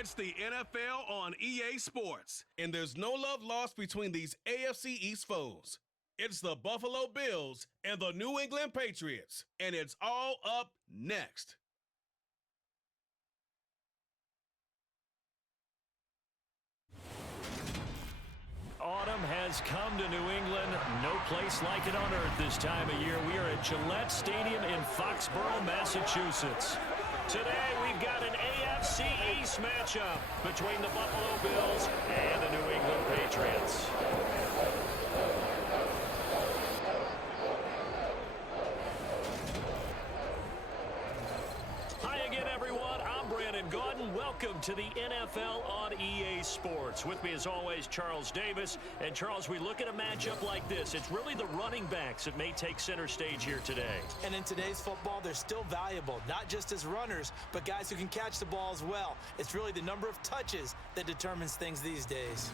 It's the NFL on EA Sports, and there's no love lost between these AFC East foes. It's the Buffalo Bills and the New England Patriots, and it's all up next. Autumn has come to New England. No place like it on earth this time of year. We are at Gillette Stadium in Foxborough, Massachusetts. Today we've got an AFC East matchup between the Buffalo Bills and the New England Patriots. Welcome to the NFL on EA Sports. With me as always, Charles Davis. And Charles, we look at a matchup like this. It's really the running backs that may take center stage here today. And in today's football, they're still valuable, not just as runners, but guys who can catch the ball as well. It's really the number of touches that determines things these days.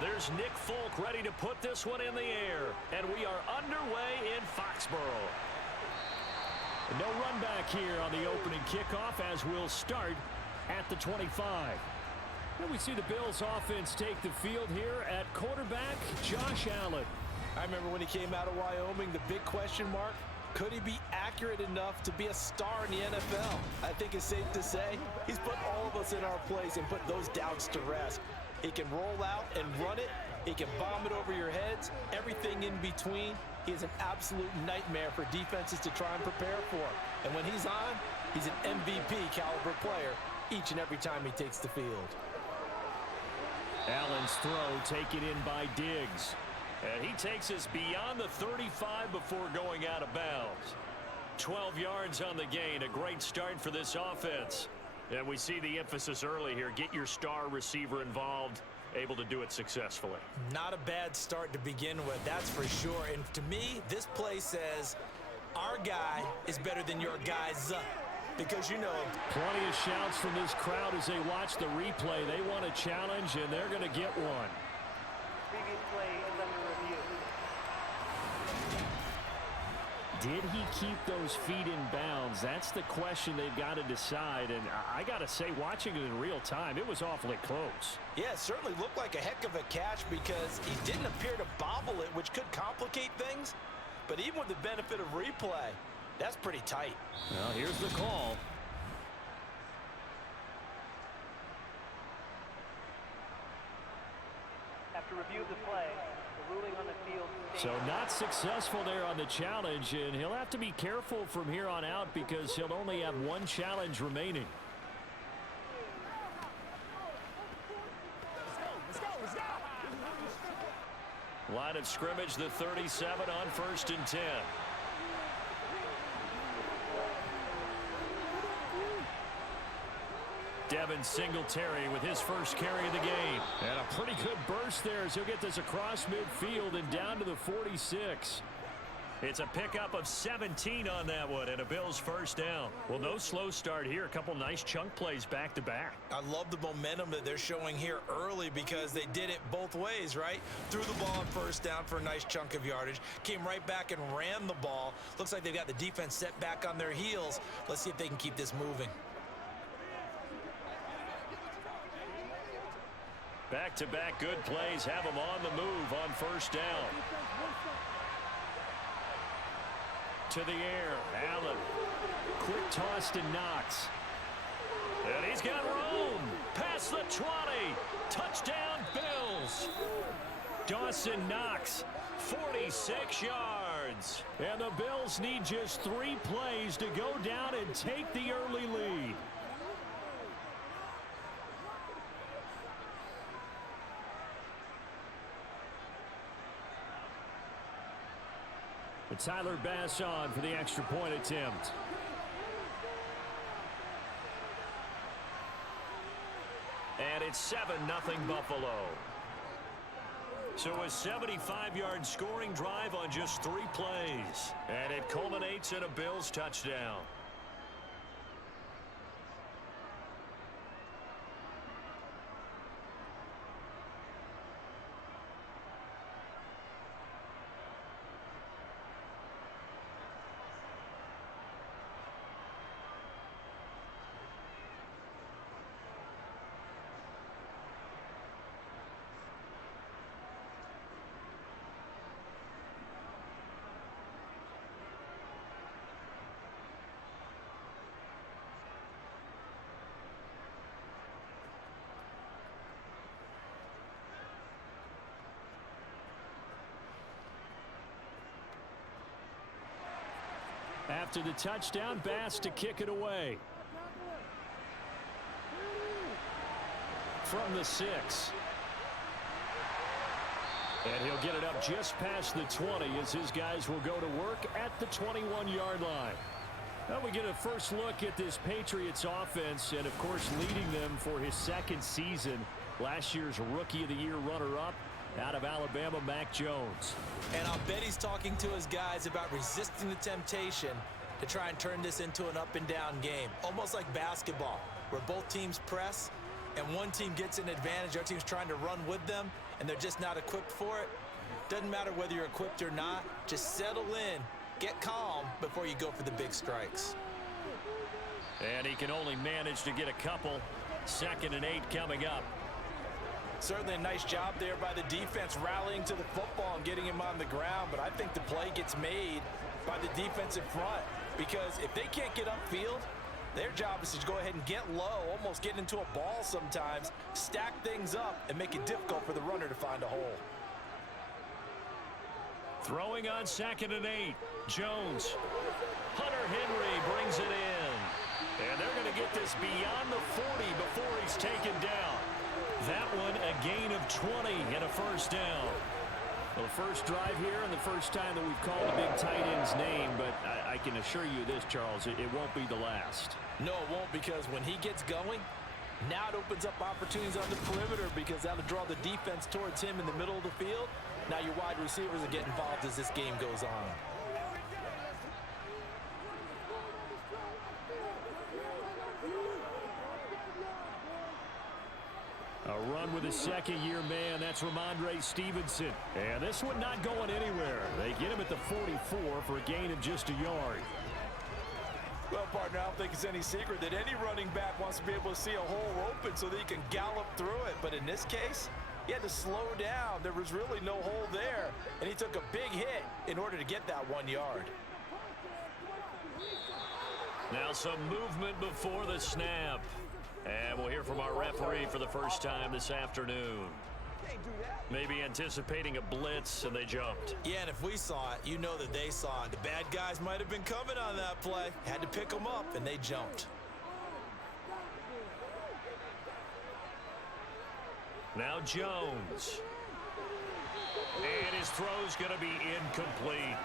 There's Nick Folk ready to put this one in the air. And we are underway in Foxborough. No run back here on the opening kickoff as we'll start at the 25. And we see the Bills offense take the field here at quarterback, Josh Allen. I remember when he came out of Wyoming, the big question mark, could he be accurate enough to be a star in the NFL? I think it's safe to say he's put all of us in our place and put those doubts to rest. He can roll out and run it. He can bomb it over your heads. Everything in between. He is an absolute nightmare for defenses to try and prepare for. And when he's on, he's an MVP caliber player each and every time he takes the field. Allen's throw taken in by Diggs. And he takes us beyond the 35 before going out of bounds. 12 yards on the gain. A great start for this offense. And we see the emphasis early here. Get your star receiver involved, able to do it successfully. Not a bad start to begin with, that's for sure. And to me, this play says, our guy is better than your guy's. Because you know him. Plenty of shouts from this crowd as they watch the replay. They want a challenge, and they're going to get one. Previous play is under review. Did he keep those feet in bounds? That's the question they've got to decide. And I got to say, watching it in real time, it was awfully close. Yeah, it certainly looked like a heck of a catch because he didn't appear to bobble it, which could complicate things. But even with the benefit of replay, that's pretty tight. Well, here's the call. After review of the play, the ruling on the field. So not successful there on the challenge, and he'll have to be careful from here on out because he'll only have one challenge remaining. Line of scrimmage, the 37 on 1st and 10. Devin Singletary with his first carry of the game. And a pretty good burst there as he'll get this across midfield and down to the 46. It's a pickup of 17 on that one and a Bills first down. Well, no slow start here. A couple nice chunk plays back to back. I love the momentum that they're showing here early because they did it both ways, right? Threw the ball on first down for a nice chunk of yardage. Came right back and ran the ball. Looks like they've got the defense set back on their heels. Let's see if they can keep this moving. Back-to-back good plays have them on the move on first down. To the air, Allen. Quick toss to Knox. And he's got room. Past the 20. Touchdown, Bills. Dawson Knox, 46 yards. And the Bills need just 3 plays to go down and take the early lead. And Tyler Bass on for the extra point attempt. And it's 7-0 Buffalo. So a 75-yard scoring drive on just 3 plays. And it culminates in a Bills touchdown. After the touchdown, Bass to kick it away. From the 6. And he'll get it up just past the 20 as his guys will go to work at the 21-yard line. Well, we get a first look at this Patriots offense and, of course, leading them for his 2nd season. Last year's Rookie of the Year runner-up out of Alabama, Mac Jones. And I'll bet he's talking to his guys about resisting the temptation to try and turn this into an up-and-down game. Almost like basketball, where both teams press and one team gets an advantage. Our team's trying to run with them, and they're just not equipped for it. Doesn't matter whether you're equipped or not. Just settle in, get calm before you go for the big strikes. And he can only manage to get a couple. 2nd and 8 coming up. Certainly a nice job there by the defense rallying to the football and getting him on the ground, but I think the play gets made by the defense in front, because if they can't get upfield, their job is to go ahead and get low, almost get into a ball sometimes, stack things up, and make it difficult for the runner to find a hole. Throwing on 2nd and 8. Jones. Hunter Henry brings it in. And they're going to get this beyond the 40 before he's taken down. That one a gain of 20 and a first down. Well, the first drive here and the first time that we've called a big tight end's name, but I can assure you this, Charles, it won't be the last. No, it won't, because when he gets going, now it opens up opportunities on the perimeter, because that'll draw the defense towards him in the middle of the field. Now your wide receivers will get involved as this game goes on. A run with a second-year man. That's Ramondre Stevenson. And this one not going anywhere. They get him at the 44 for a gain of just a yard. Well, partner, I don't think it's any secret that any running back wants to be able to see a hole open so that he can gallop through it. But in this case, he had to slow down. There was really no hole there, and he took a big hit in order to get that 1 yard. Now some movement before the snap. And we'll hear from our referee for the first time this afternoon. Maybe anticipating a blitz, and they jumped. Yeah, and if we saw it, you know that they saw it. The bad guys might have been coming on that play. Had to pick them up, and they jumped. Now Jones. And his throw's going to be incomplete.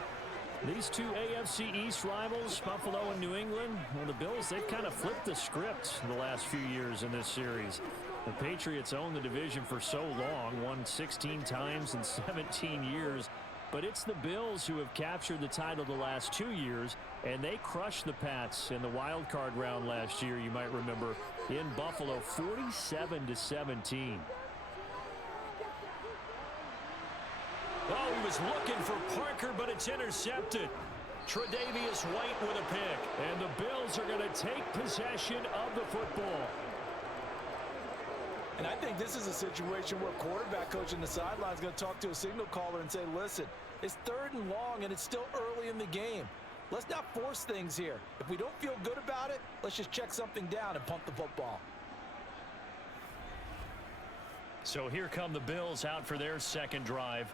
These two AFC East rivals, Buffalo and New England, well, the Bills, they've kind of flipped the script the last few years in this series. The Patriots owned the division for so long, won 16 times in 17 years. But it's the Bills who have captured the title the last 2 years, and they crushed the Pats in the wild card round last year, you might remember, in Buffalo, 47-17. Oh, he was looking for Parker, but it's intercepted. Tre'Davious White with a pick. And the Bills are going to take possession of the football. And I think this is a situation where quarterback coach in the sideline is going to talk to a signal caller and say, listen, it's 3rd and long, and it's still early in the game. Let's not force things here. If we don't feel good about it, let's just check something down and punt the football. So here come the Bills out for their second drive.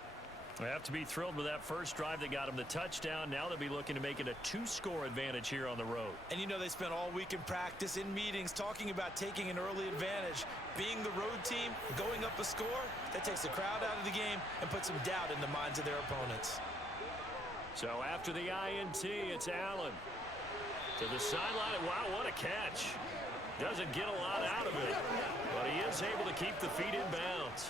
They have to be thrilled with that first drive that got them the touchdown. Now they'll be looking to make it a 2-score advantage here on the road. And you know they spent all week in practice, in meetings, talking about taking an early advantage. Being the road team, going up a score, that takes the crowd out of the game and puts some doubt in the minds of their opponents. So after the INT, it's Allen. To the sideline. Wow, what a catch. Doesn't get a lot out of it, but he is able to keep the feet in bounds.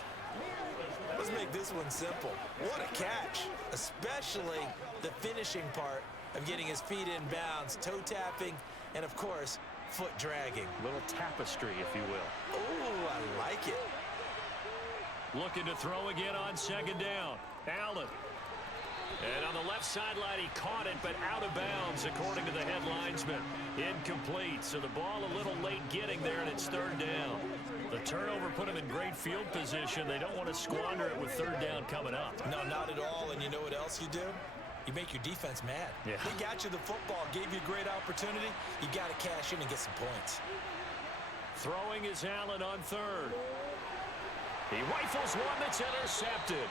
Let's make this one simple. What a catch, especially the finishing part of getting his feet in bounds, toe tapping, and of course, foot dragging. Little tapestry, if you will. Oh, I like it. Looking to throw again on second down. Allen. And on the left sideline, he caught it, but out of bounds, according to the head linesman. Incomplete, so the ball a little late getting there, and it's third down. The turnover put him in great field position. They don't want to squander it with third down coming up. No, not at all, and you know what else you do? You make your defense mad. Yeah. They got you the football, gave you a great opportunity. You got to cash in and get some points. Throwing is Allen on third. He rifles one that's intercepted.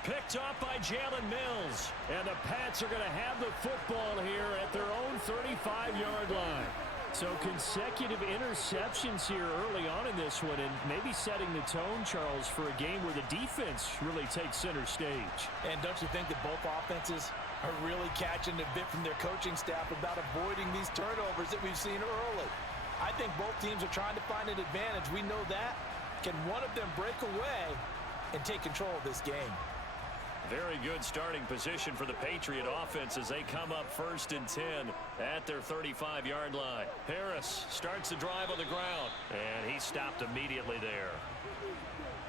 Picked off by Jalen Mills. And the Pats are going to have the football here at their own 35-yard line. So consecutive interceptions here early on in this one, and maybe setting the tone, Charles, for a game where the defense really takes center stage. And don't you think that both offenses are really catching a bit from their coaching staff about avoiding these turnovers that we've seen early? I think both teams are trying to find an advantage. We know that. Can one of them break away and take control of this game? Very good starting position for the Patriot offense as they come up 1st and 10 at their 35-yard line. Harris starts the drive on the ground, and he stopped immediately there.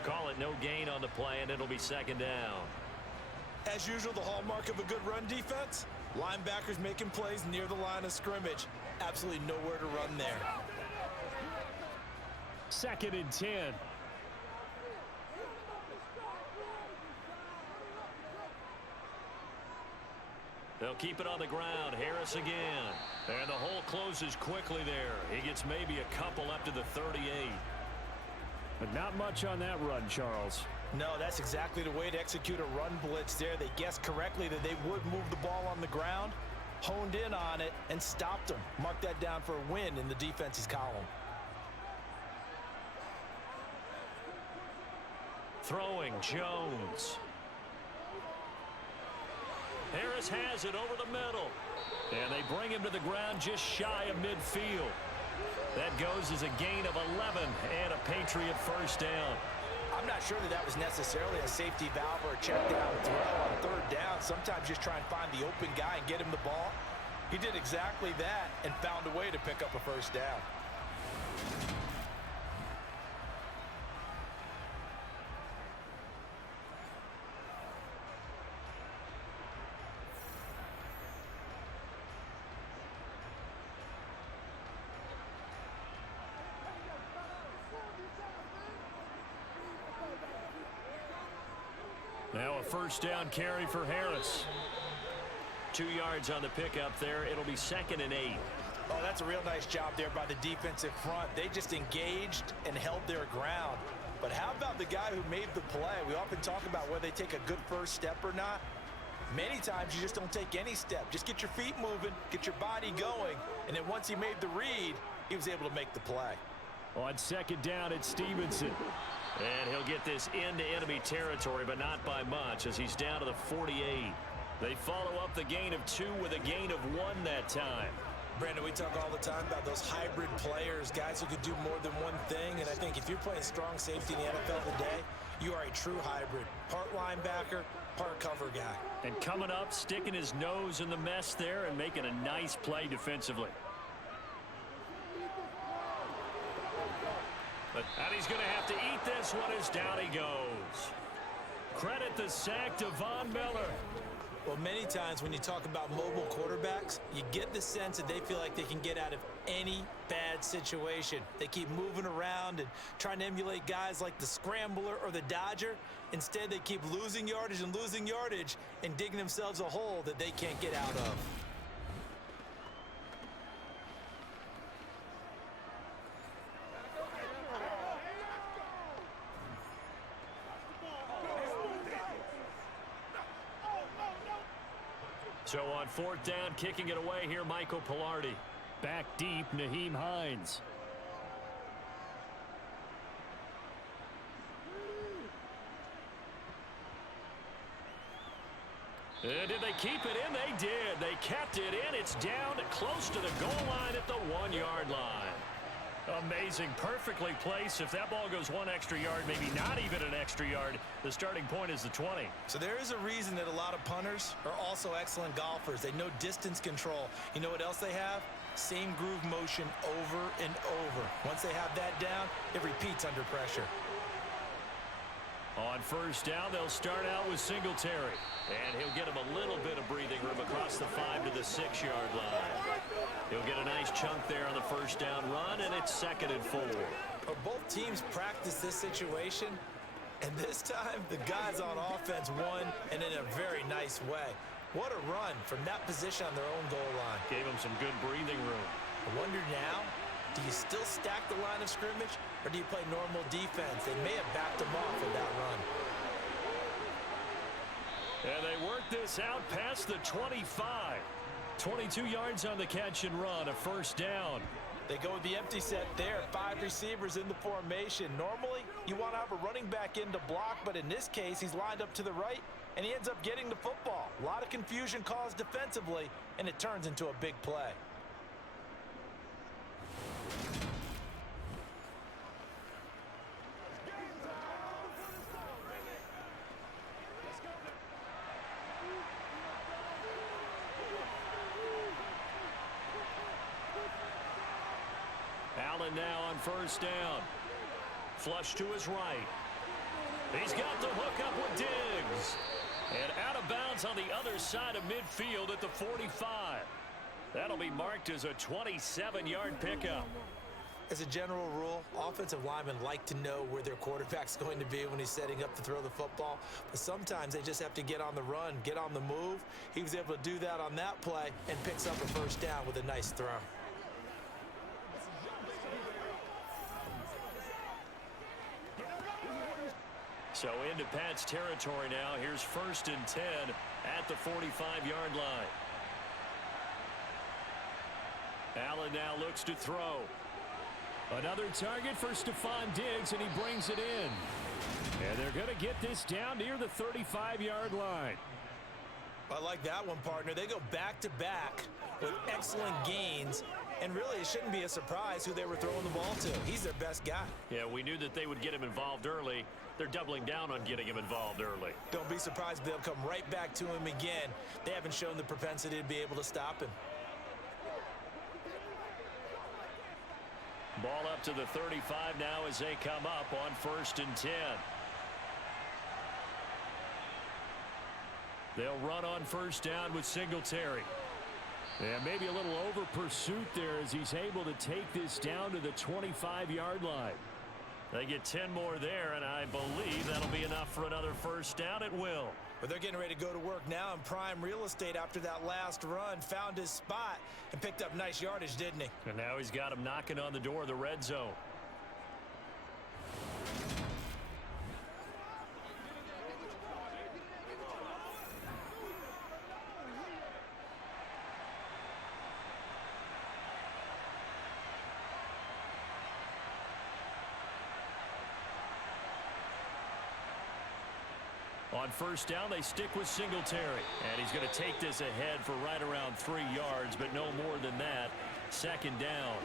Call it no gain on the play, and it'll be second down. As usual, the hallmark of a good run defense, linebackers making plays near the line of scrimmage. Absolutely nowhere to run there. 2nd and 10. They'll keep it on the ground. Harris again. And the hole closes quickly there. He gets maybe a couple up to the 38. But not much on that run, Charles. No, that's exactly the way to execute a run blitz there. They guessed correctly that they would move the ball on the ground, honed in on it, and stopped them. Mark that down for a win in the defense's column. Throwing, Jones. Harris has it over the middle. And they bring him to the ground just shy of midfield. That goes as a gain of 11 and a Patriot first down. I'm not sure that that was necessarily a safety valve or a check down throw on third down. Sometimes just try and find the open guy and get him the ball. He did exactly that and found a way to pick up a first down. Now a first down carry for Harris. 2 yards on the pickup there. It'll be 2nd and 8. Oh, that's a real nice job there by the defensive front. They just engaged and held their ground. But how about the guy who made the play? We often talk about whether they take a good first step or not. Many times you just don't take any step. Just get your feet moving, get your body going, and then once he made the read, he was able to make the play. On 2nd down, it's Stevenson. And he'll get this into enemy territory, but not by much, as he's down to the 48. They follow up the gain of 2 with a gain of 1 that time. Brandon, we talk all the time about those hybrid players, guys who could do more than one thing. And I think if you're playing strong safety in the NFL today, you are a true hybrid. Part linebacker, part cover guy. And coming up, sticking his nose in the mess there and making a nice play defensively. And he's going to have to eat this one as down he goes. Credit the sack to Von Miller. Well, many times when you talk about mobile quarterbacks, you get the sense that they feel like they can get out of any bad situation. They keep moving around and trying to emulate guys like the Scrambler or the Dodger. Instead, they keep losing yardage and digging themselves a hole that they can't get out of. So on fourth down, kicking it away here, Michael Pilardi. Back deep, Nyheim Hines. Did they keep it in? They did. They kept it in. It's down close to the goal line at the 1-yard line. Amazing. Perfectly placed. If that ball goes one extra yard, maybe not even an extra yard, the starting point is the 20. So there is a reason that a lot of punters are also excellent golfers. They know distance control. You know what else they have? Same groove motion over and over. Once they have that down, it repeats under pressure. On first down, they'll start out with Singletary. And he'll get him a little bit of breathing room across the 5 to the 6-yard line. He'll get a nice chunk there on the first down run, and it's 2nd and 4. But both teams practice this situation, and this time the guys on offense won, and in a very nice way. What a run from that position on their own goal line. Gave him some good breathing room. I wonder now, do you still stack the line of scrimmage, or do you play normal defense? They may have backed them off with that run. And they work this out past the 25. 22 yards on the catch and run, a first down. They go with the empty set there, 5 receivers in the formation. Normally, you want to have a running back in to block, but in this case, he's lined up to the right, and he ends up getting the football. A lot of confusion caused defensively, and it turns into a big play. Allen now on first down. Flush to his right. He's got the hook up with Diggs. And out of bounds on the other side of midfield at the 45. That'll be marked as a 27-yard pickup. As a general rule, offensive linemen like to know where their quarterback's going to be when he's setting up to throw the football. But sometimes they just have to get on the run, get on the move. He was able to do that on that play and picks up a first down with a nice throw. So into Pat's territory now. Here's 1st and 10 at the 45-yard line. Allen now looks to throw. Another target for Stephon Diggs, and he brings it in. And they're going to get this down near the 35-yard line. I like that one, partner. They go back-to-back with excellent gains. And really, it shouldn't be a surprise who they were throwing the ball to. He's their best guy. Yeah, we knew that they would get him involved early. They're doubling down on getting him involved early. Don't be surprised if they'll come right back to him again. They haven't shown the propensity to be able to stop him. Ball up to the 35 now as they come up on 1st and 10. They'll run on first down with Singletary. And maybe a little over pursuit there as he's able to take this down to the 25-yard line. They get 10 more there, and I believe that'll be enough for another first down. It will. But they're getting ready to go to work now in prime real estate after that last run. Found his spot and picked up nice yardage, didn't he? And now he's got him knocking on the door of the red zone. On first down, they stick with Singletary. And he's going to take this ahead for right around 3 yards, but no more than that. 2nd down.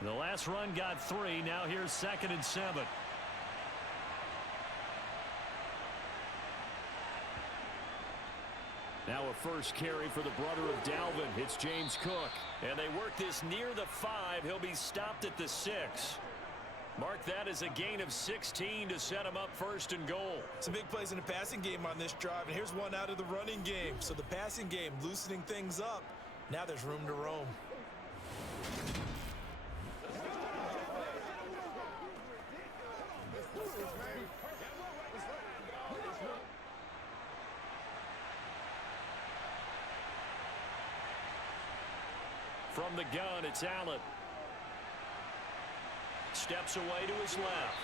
The last run got 3. Now here's 2nd and 7. Now a first carry for the brother of Dalvin. It's James Cook. And they work this near the 5. He'll be stopped at the 6. Mark that as a gain of 16 to set him up 1st and goal. Some big plays in the passing game on this drive, and here's one out of the running game. So the passing game loosening things up. Now there's room to roam. From the gun, it's Allen. steps away to his left.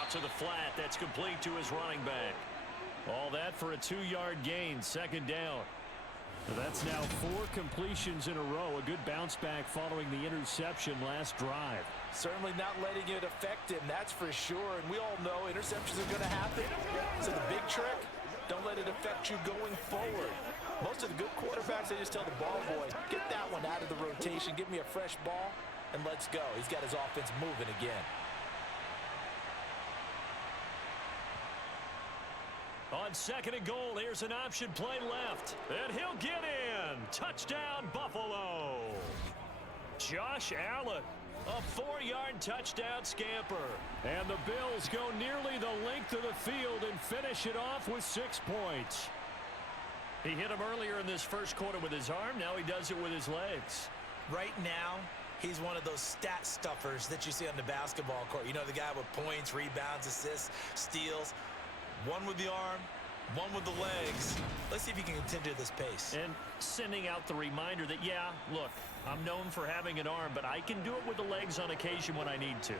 Out to the flat. That's complete to his running back. All that for a 2-yard gain. Second down. That's now 4 completions in a row. A good bounce back following the interception last drive. Certainly not letting it affect him, that's for sure. And we all know interceptions are going to happen. So the big trick, don't let it affect you going forward. Most of the good quarterbacks, they just tell the ball boy, get that one out of the rotation, give me a fresh ball, and let's go. He's got his offense moving again. On 2nd and goal, here's an option play left. And he'll get in. Touchdown, Buffalo. Josh Allen, a 4-yard touchdown scamper. And the Bills go nearly the length of the field and finish it off with 6 points. He hit him earlier in this first quarter with his arm. Now he does it with his legs. Right now, he's one of those stat stuffers that you see on the basketball court. You know, the guy with points, rebounds, assists, steals. One with the arm, one with the legs. Let's see if he can continue this pace. And sending out the reminder that, yeah, look, I'm known for having an arm, but I can do it with the legs on occasion when I need to.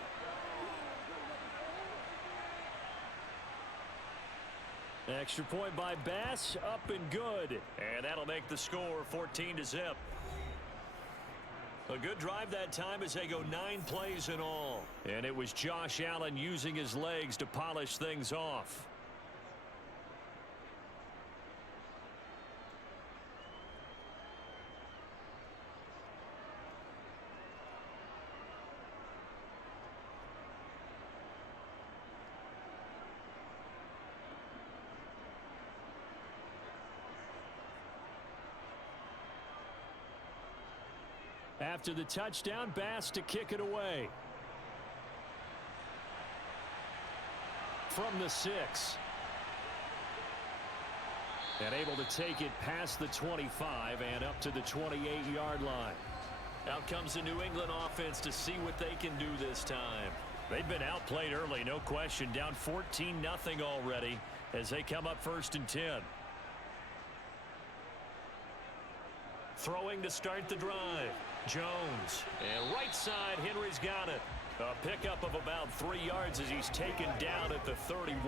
Extra point by Bass, up and good. And that'll make the score 14-0. A good drive that time as they go 9 plays in all. And it was Josh Allen using his legs to polish things off. After the touchdown, Bass to kick it away. From the 6. And able to take it past the 25 and up to the 28-yard line. Out comes the New England offense to see what they can do this time. They've been outplayed early, no question. Down 14-0 already as they come up 1st and 10. Throwing to start the drive. Jones. And right side, Henry's got it. A pickup of about 3 yards as he's taken down at the 31.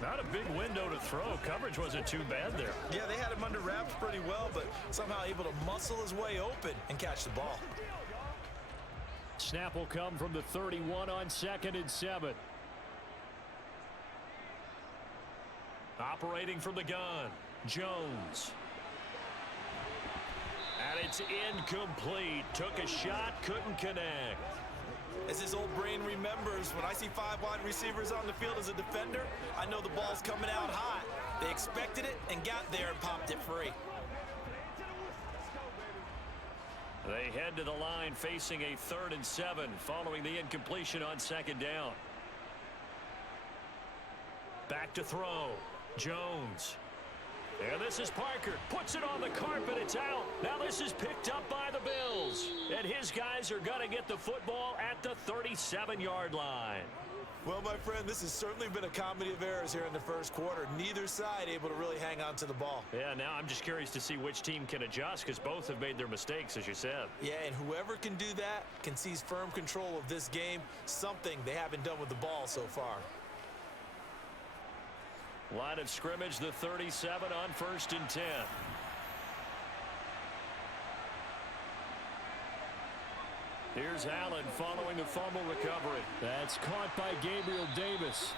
Not a big window to throw. Coverage wasn't too bad there. Yeah, they had him under wraps pretty well, but somehow able to muscle his way open and catch the ball. Snap will come from the 31 on 2nd and 7. Operating from the gun, Jones. And it's incomplete. Took a shot, couldn't connect. As his old brain remembers, when I see 5 wide receivers on the field as a defender, I know the ball's coming out hot. They expected it and got there and popped it free. They head to the line facing a 3rd and 7 following the incompletion on 2nd down. Back to throw. Jones. And this is Parker. Puts it on the carpet. It's out. Now this is picked up by the Bills. And his guys are going to get the football at the 37-yard line. Well, my friend, this has certainly been a comedy of errors here in the first quarter. Neither side able to really hang on to the ball. Yeah, now I'm just curious to see which team can adjust because both have made their mistakes, as you said. Yeah, and whoever can do that can seize firm control of this game, something they haven't done with the ball so far. Line of scrimmage, the 37 on 1st and 10. Here's Allen following the fumble recovery. That's caught by Gabriel Davis.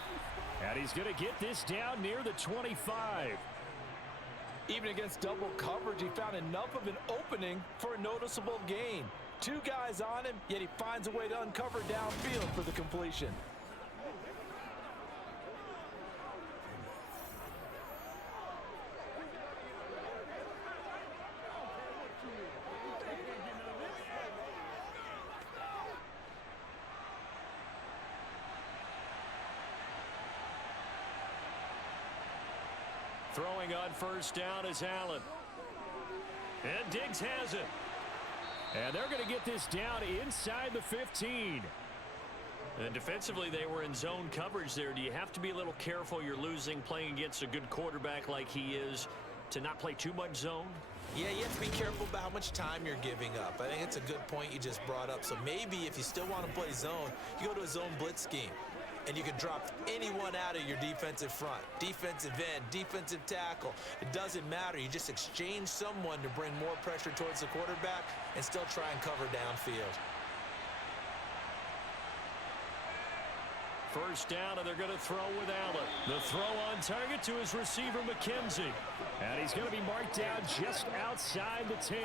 And he's going to get this down near the 25. Even against double coverage, he found enough of an opening for a noticeable gain. 2 guys on him, yet he finds a way to uncover downfield for the completion. Throwing on 1st down is Allen. And Diggs has it. And they're going to get this down inside the 15. And defensively, they were in zone coverage there. Do you have to be a little careful? You're losing playing against a good quarterback like he is to not play too much zone? Yeah, you have to be careful about how much time you're giving up. I think it's a good point you just brought up. So maybe if you still want to play zone, you go to a zone blitz scheme. And you can drop anyone out of your defensive front. Defensive end, defensive tackle. It doesn't matter. You just exchange someone to bring more pressure towards the quarterback and still try and cover downfield. First down, and they're going to throw with Allen. The throw on target to his receiver, McKenzie. And he's going to be marked down just outside the 10.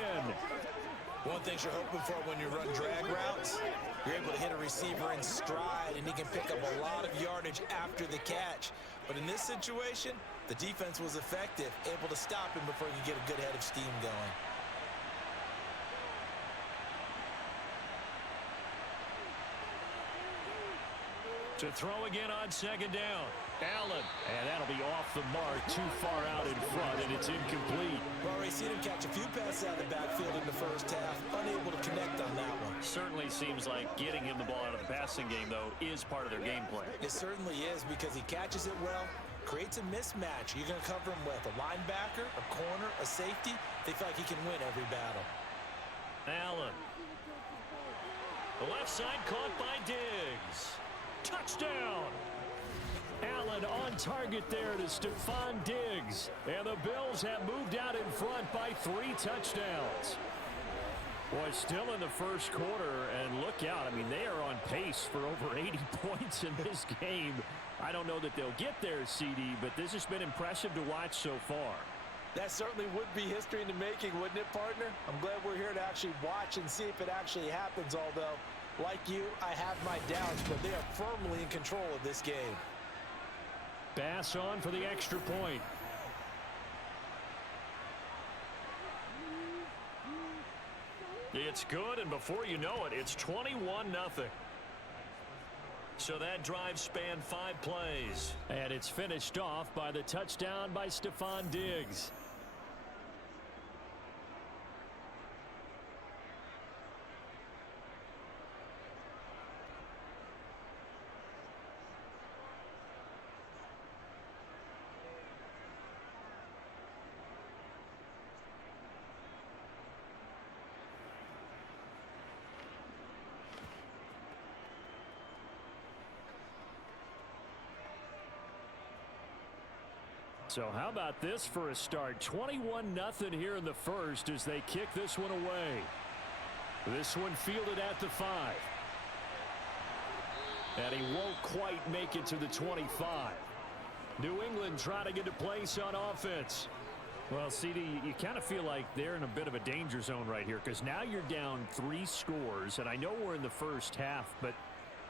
One thing you're hoping for when you run drag routes, you're able to hit a receiver in stride, and he can pick up a lot of yardage after the catch. But in this situation, the defense was effective, able to stop him before he could get a good head of steam going. To throw again on second down. Allen, and that'll be off the mark, too far out in front, and it's incomplete. We've already seen him catch a few passes out of the backfield in the first half, unable to connect on that one. Certainly seems like getting him the ball out of the passing game, though, is part of their game plan. It certainly is, because he catches it well, creates a mismatch. You're going to cover him with a linebacker, a corner, a safety. They feel like he can win every battle. Allen. The left side caught by Diggs. Touchdown! Allen on target there to Stephon Diggs. And the Bills have moved out in front by 3 touchdowns. Boy, still in the first quarter, and look out. I mean, they are on pace for over 80 points in this game. I don't know that they'll get there, CD, but this has been impressive to watch so far. That certainly would be history in the making, wouldn't it, partner? I'm glad we're here to actually watch and see if it actually happens, although, like you, I have my doubts, but they are firmly in control of this game. Bass on for the extra point. It's good, and before you know it, it's 21-0. So that drive spanned 5 plays. And it's finished off by the touchdown by Stephon Diggs. So how about this for a start? 21-0 here in the first as they kick this one away. This one fielded at the 5. And he won't quite make it to the 25. New England trying to get a place on offense. Well, CD, you kind of feel like they're in a bit of a danger zone right here because now you're down 3 scores. And I know we're in the first half, but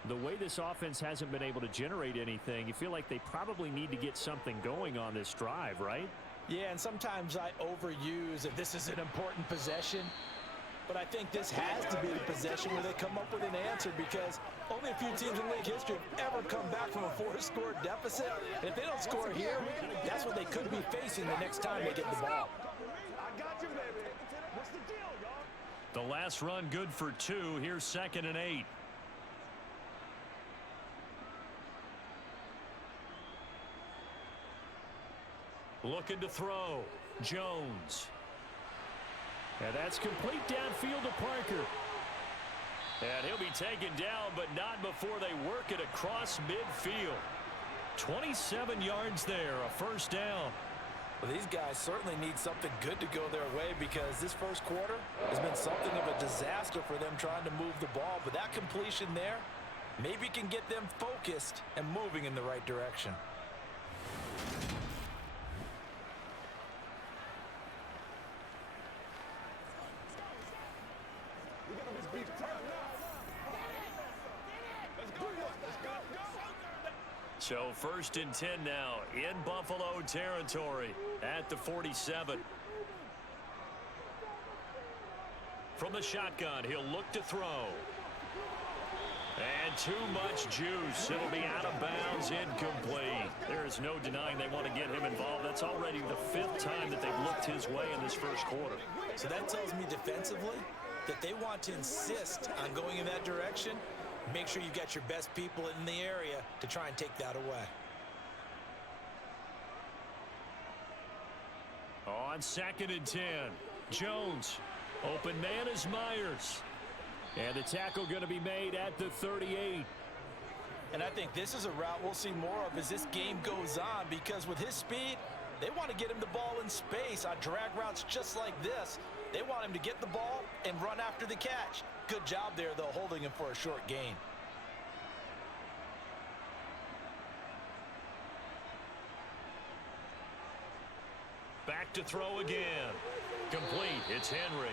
the way this offense hasn't been able to generate anything, you feel like they probably need to get something going on this drive, right? Yeah, and sometimes I overuse if this is an important possession. But I think this has to be the possession where they come up with an answer because only a few teams in league history have ever come back from a 4-score deficit. And if they don't score here, that's what they could be facing the next time they get the ball. I got you, baby. What's the deal, y'all? The last run good for 2. Here's 2nd and 8. Looking to throw. Jones. And that's complete downfield to Parker. And he'll be taken down, but not before they work it across midfield. 27 yards there, a first down. Well, these guys certainly need something good to go their way because this first quarter has been something of a disaster for them trying to move the ball. But that completion there maybe can get them focused and moving in the right direction. So 1st and 10 now in Buffalo territory at the 47. From the shotgun, he'll look to throw. And too much juice. It'll be out of bounds, incomplete. There is no denying they want to get him involved. That's already the 5th time that they've looked his way in this first quarter. So that tells me defensively that they want to insist on going in that direction. Make sure you've got your best people in the area to try and take that away. On 2nd and 10. Jones. Open man is Myers. And the tackle going to be made at the 38. And I think this is a route we'll see more of as this game goes on, because with his speed, they want to get him the ball in space on drag routes just like this. They want him to get the ball and run after the catch. Good job there, though, holding him for a short gain. Back to throw again. Complete. It's Henry.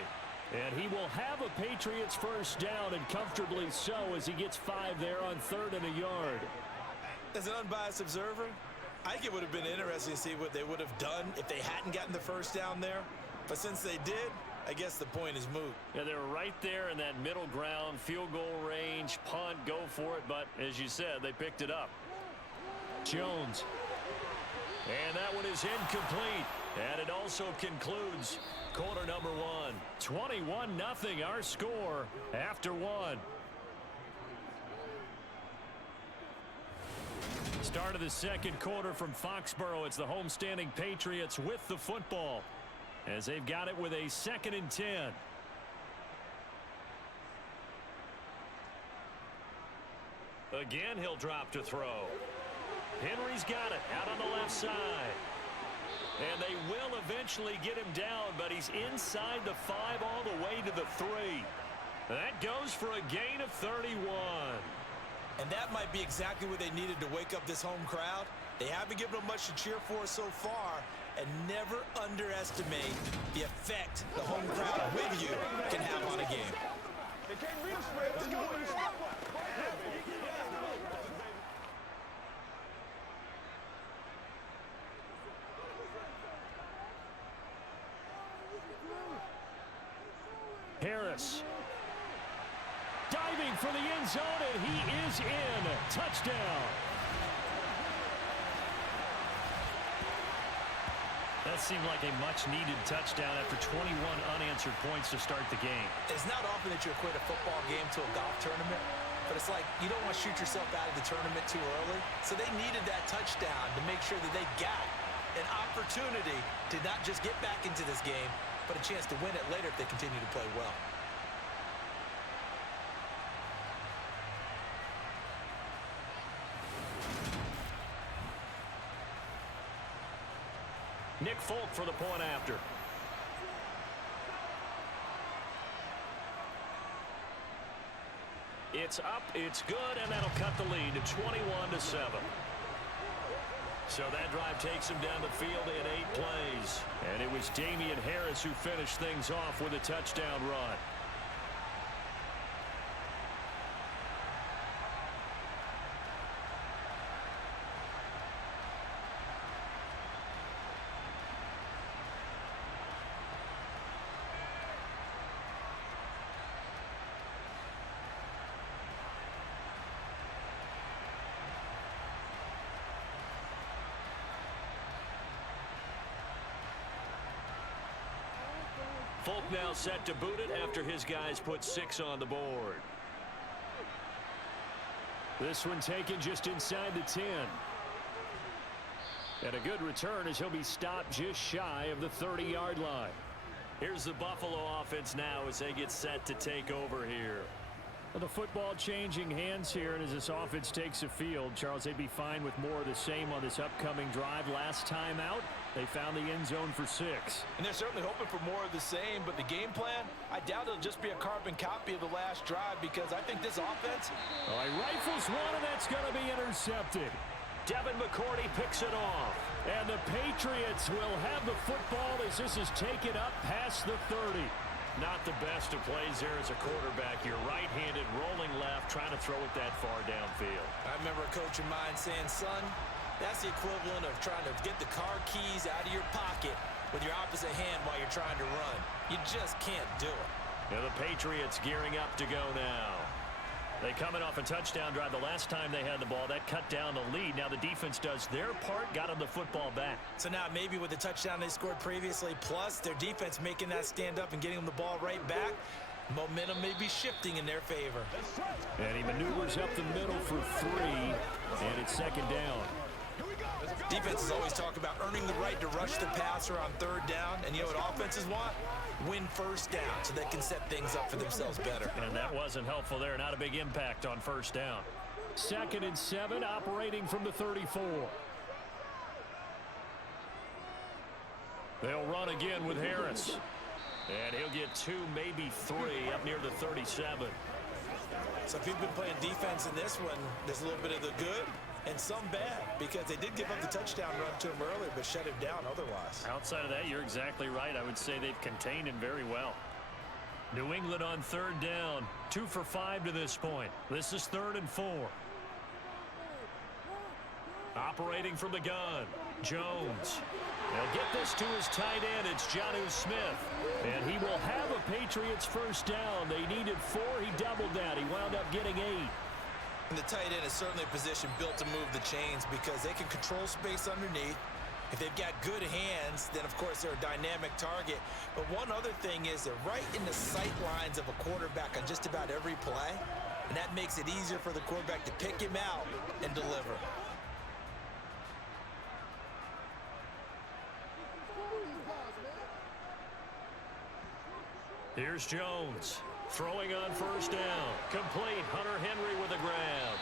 And he will have a Patriots first down, and comfortably so, as he gets 5 there on 3rd and a yard. As an unbiased observer, I think it would have been interesting to see what they would have done if they hadn't gotten the first down there. But since they did, I guess the point is moot. Yeah, they were right there in that middle ground, field goal range, punt, go for it. But as you said, they picked it up. Jones. And that one is incomplete. And it also concludes quarter number 1. 21-0 our score after 1. Start of the second quarter from Foxborough. It's the homestanding Patriots with the football, as they've got it with a 2nd and 10. Again, he'll drop to throw. Henry's got it out on the left side. And they will eventually get him down, but he's inside the 5 all the way to the 3. That goes for a gain of 31. And that might be exactly what they needed to wake up this home crowd. They haven't given them much to cheer for so far, and never underestimate the effect the home crowd with you can have on a game. They can't read the spread. Let's go. Harris. Diving for the end zone, and he is in. Touchdown. That seemed like a much-needed touchdown after 21 unanswered points to start the game. It's not often that you equate a football game to a golf tournament, but it's like you don't want to shoot yourself out of the tournament too early. So they needed that touchdown to make sure that they got an opportunity to not just get back into this game, but a chance to win it later if they continue to play well. Nick Folk for the point after. It's up, it's good, and that'll cut the lead to 21-7. So that drive takes him down the field in 8 plays. And it was Damian Harris who finished things off with a touchdown run. Folk now set to boot it after his guys put 6 on the board. This one taken just inside the 10. And a good return as he'll be stopped just shy of the 30-yard line. Here's the Buffalo offense now as they get set to take over here. Well, the football changing hands here, and as this offense takes the field, Charles, they'd be fine with more of the same on this upcoming drive. Last time out, they found the end zone for 6. And they're certainly hoping for more of the same, but the game plan, I doubt it'll just be a carbon copy of the last drive, because I think this offense... Oh, he rifles one, and that's going to be intercepted. Devin McCourty picks it off. And the Patriots will have the football as this is taken up past the 30. Not the best of plays there as a quarterback. You're right-handed, rolling left, trying to throw it that far downfield. I remember a coach of mine saying, son, that's the equivalent of trying to get the car keys out of your pocket with your opposite hand while you're trying to run. You just can't do it. Now the Patriots gearing up to go now. They coming off a touchdown drive the last time they had the ball. That cut down the lead. Now the defense does their part, got them the football back. So now maybe with the touchdown they scored previously, plus their defense making that stand up and getting them the ball right back, momentum may be shifting in their favor. And he maneuvers up the middle for 3, and it's 2nd down. Defenses always talk about earning the right to rush the passer on 3rd down, and you know what offenses want? win first down so they can set things up for themselves better. And that wasn't helpful there. Not a big impact on first down. 2nd and 7, operating from the 34. They'll run again with Harris. And he'll get 2, maybe 3 up near the 37. So if you've been playing defense in this one, there's a little bit of the good and some bad, because they did give up the touchdown run to him earlier, but shut him down otherwise. Outside of that, you're exactly right. I would say they've contained him very well. New England on 3rd down. 2 for 5 to this point. This is 3rd and 4. Operating from the gun, Jones. They'll get this to his tight end. It's Jonnu Smith. And he will have a Patriots first down. They needed 4. He doubled that. He wound up getting 8. And the tight end is certainly a position built to move the chains because they can control space underneath. If they've got good hands, then of course they're a dynamic target. But one other thing is they're right in the sight lines of a quarterback on just about every play. And that makes it easier for the quarterback to pick him out and deliver. Here's Jones. Throwing on first down. Complete. Hunter Henry with a grab.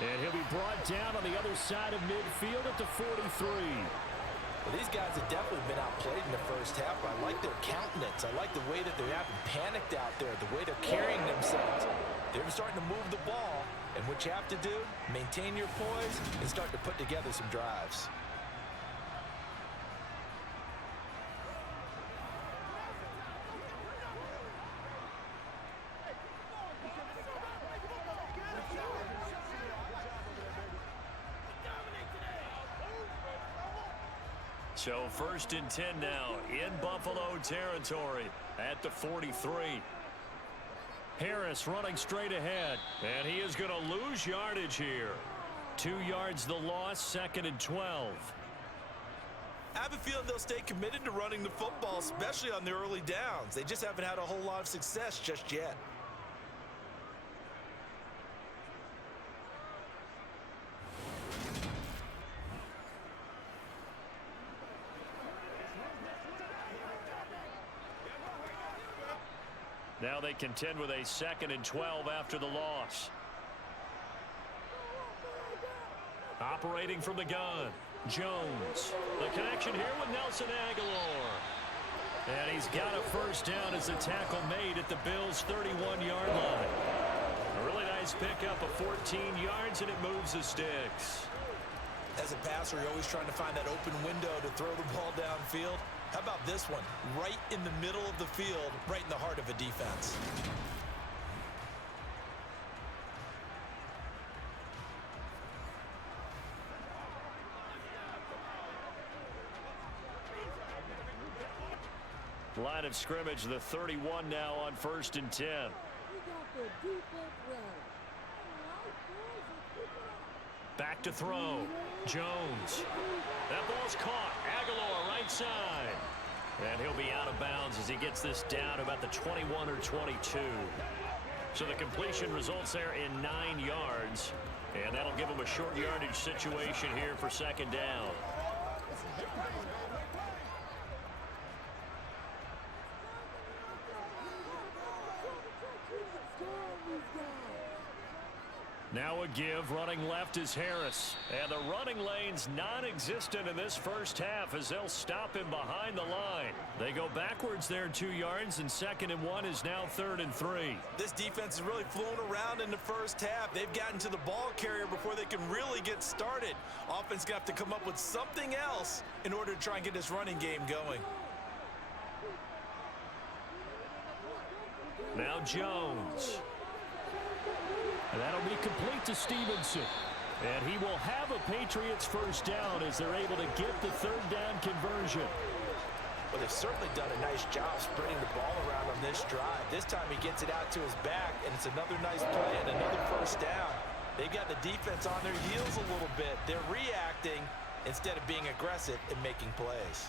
And he'll be brought down on the other side of midfield at the 43. Well, these guys have definitely been outplayed in the first half. I like their countenance. I like the way that they haven't panicked out there, the way they're carrying themselves. They're starting to move the ball. And what you have to do, maintain your poise and start to put together some drives. So 1st and 10 now in Buffalo territory at the 43. Harris running straight ahead, and he is going to lose yardage here. 2 yards the loss, 2nd and 12. I have a feeling they'll stay committed to running the football, especially on the early downs. They just haven't had a whole lot of success just yet. Now they contend with a 2nd and 12 after the loss. Operating from the gun, Jones. The connection here with Nelson Aguilar. And he's got a first down as the tackle made at the Bills' 31-yard line. A really nice pickup of 14 yards, and it moves the sticks. As a passer, you're always trying to find that open window to throw the ball downfield. How about this one? Right in the middle of the field, right in the heart of a defense. Line of scrimmage, the 31 now on 1st and 10. Back to throw. Jones. That ball's caught. Aguilar right side. And he'll be out of bounds as he gets this down about the 21 or 22. So the completion results there in 9 yards. And that'll give him a short yardage situation here for 2nd down. Now a give, running left is Harris. And the running lane's non-existent in this first half as they'll stop him behind the line. They go backwards there 2 yards, and 2nd and 1 is now 3rd and 3. This defense has really flown around in the first half. They've gotten to the ball carrier before they can really get started. Offense got to come up with something else in order to try and get this running game going. Now Jones. And that'll be complete to Stevenson. And he will have a Patriots first down as they're able to get the 3rd down conversion. Well, they've certainly done a nice job spreading the ball around on this drive. This time he gets it out to his back, and it's another nice play and another first down. They've got the defense on their heels a little bit. They're reacting instead of being aggressive and making plays.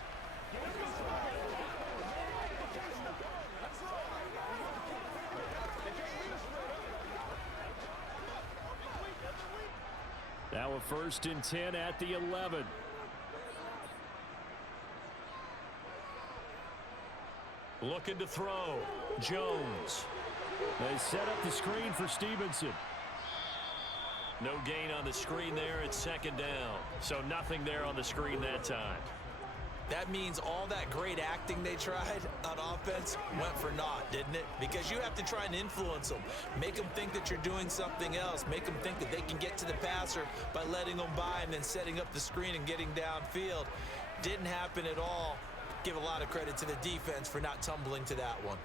Now a 1st and 10 at the 11. Looking to throw. Jones. They set up the screen for Stevenson. No gain on the screen there. It's second down. So nothing there on the screen that time. That means all that great acting they tried on offense went for naught, didn't it? Because you have to try and influence them. Make them think that you're doing something else. Make them think that they can get to the passer by letting them by and then setting up the screen and getting downfield. Didn't happen at all. Give a lot of credit to the defense for not tumbling to that one.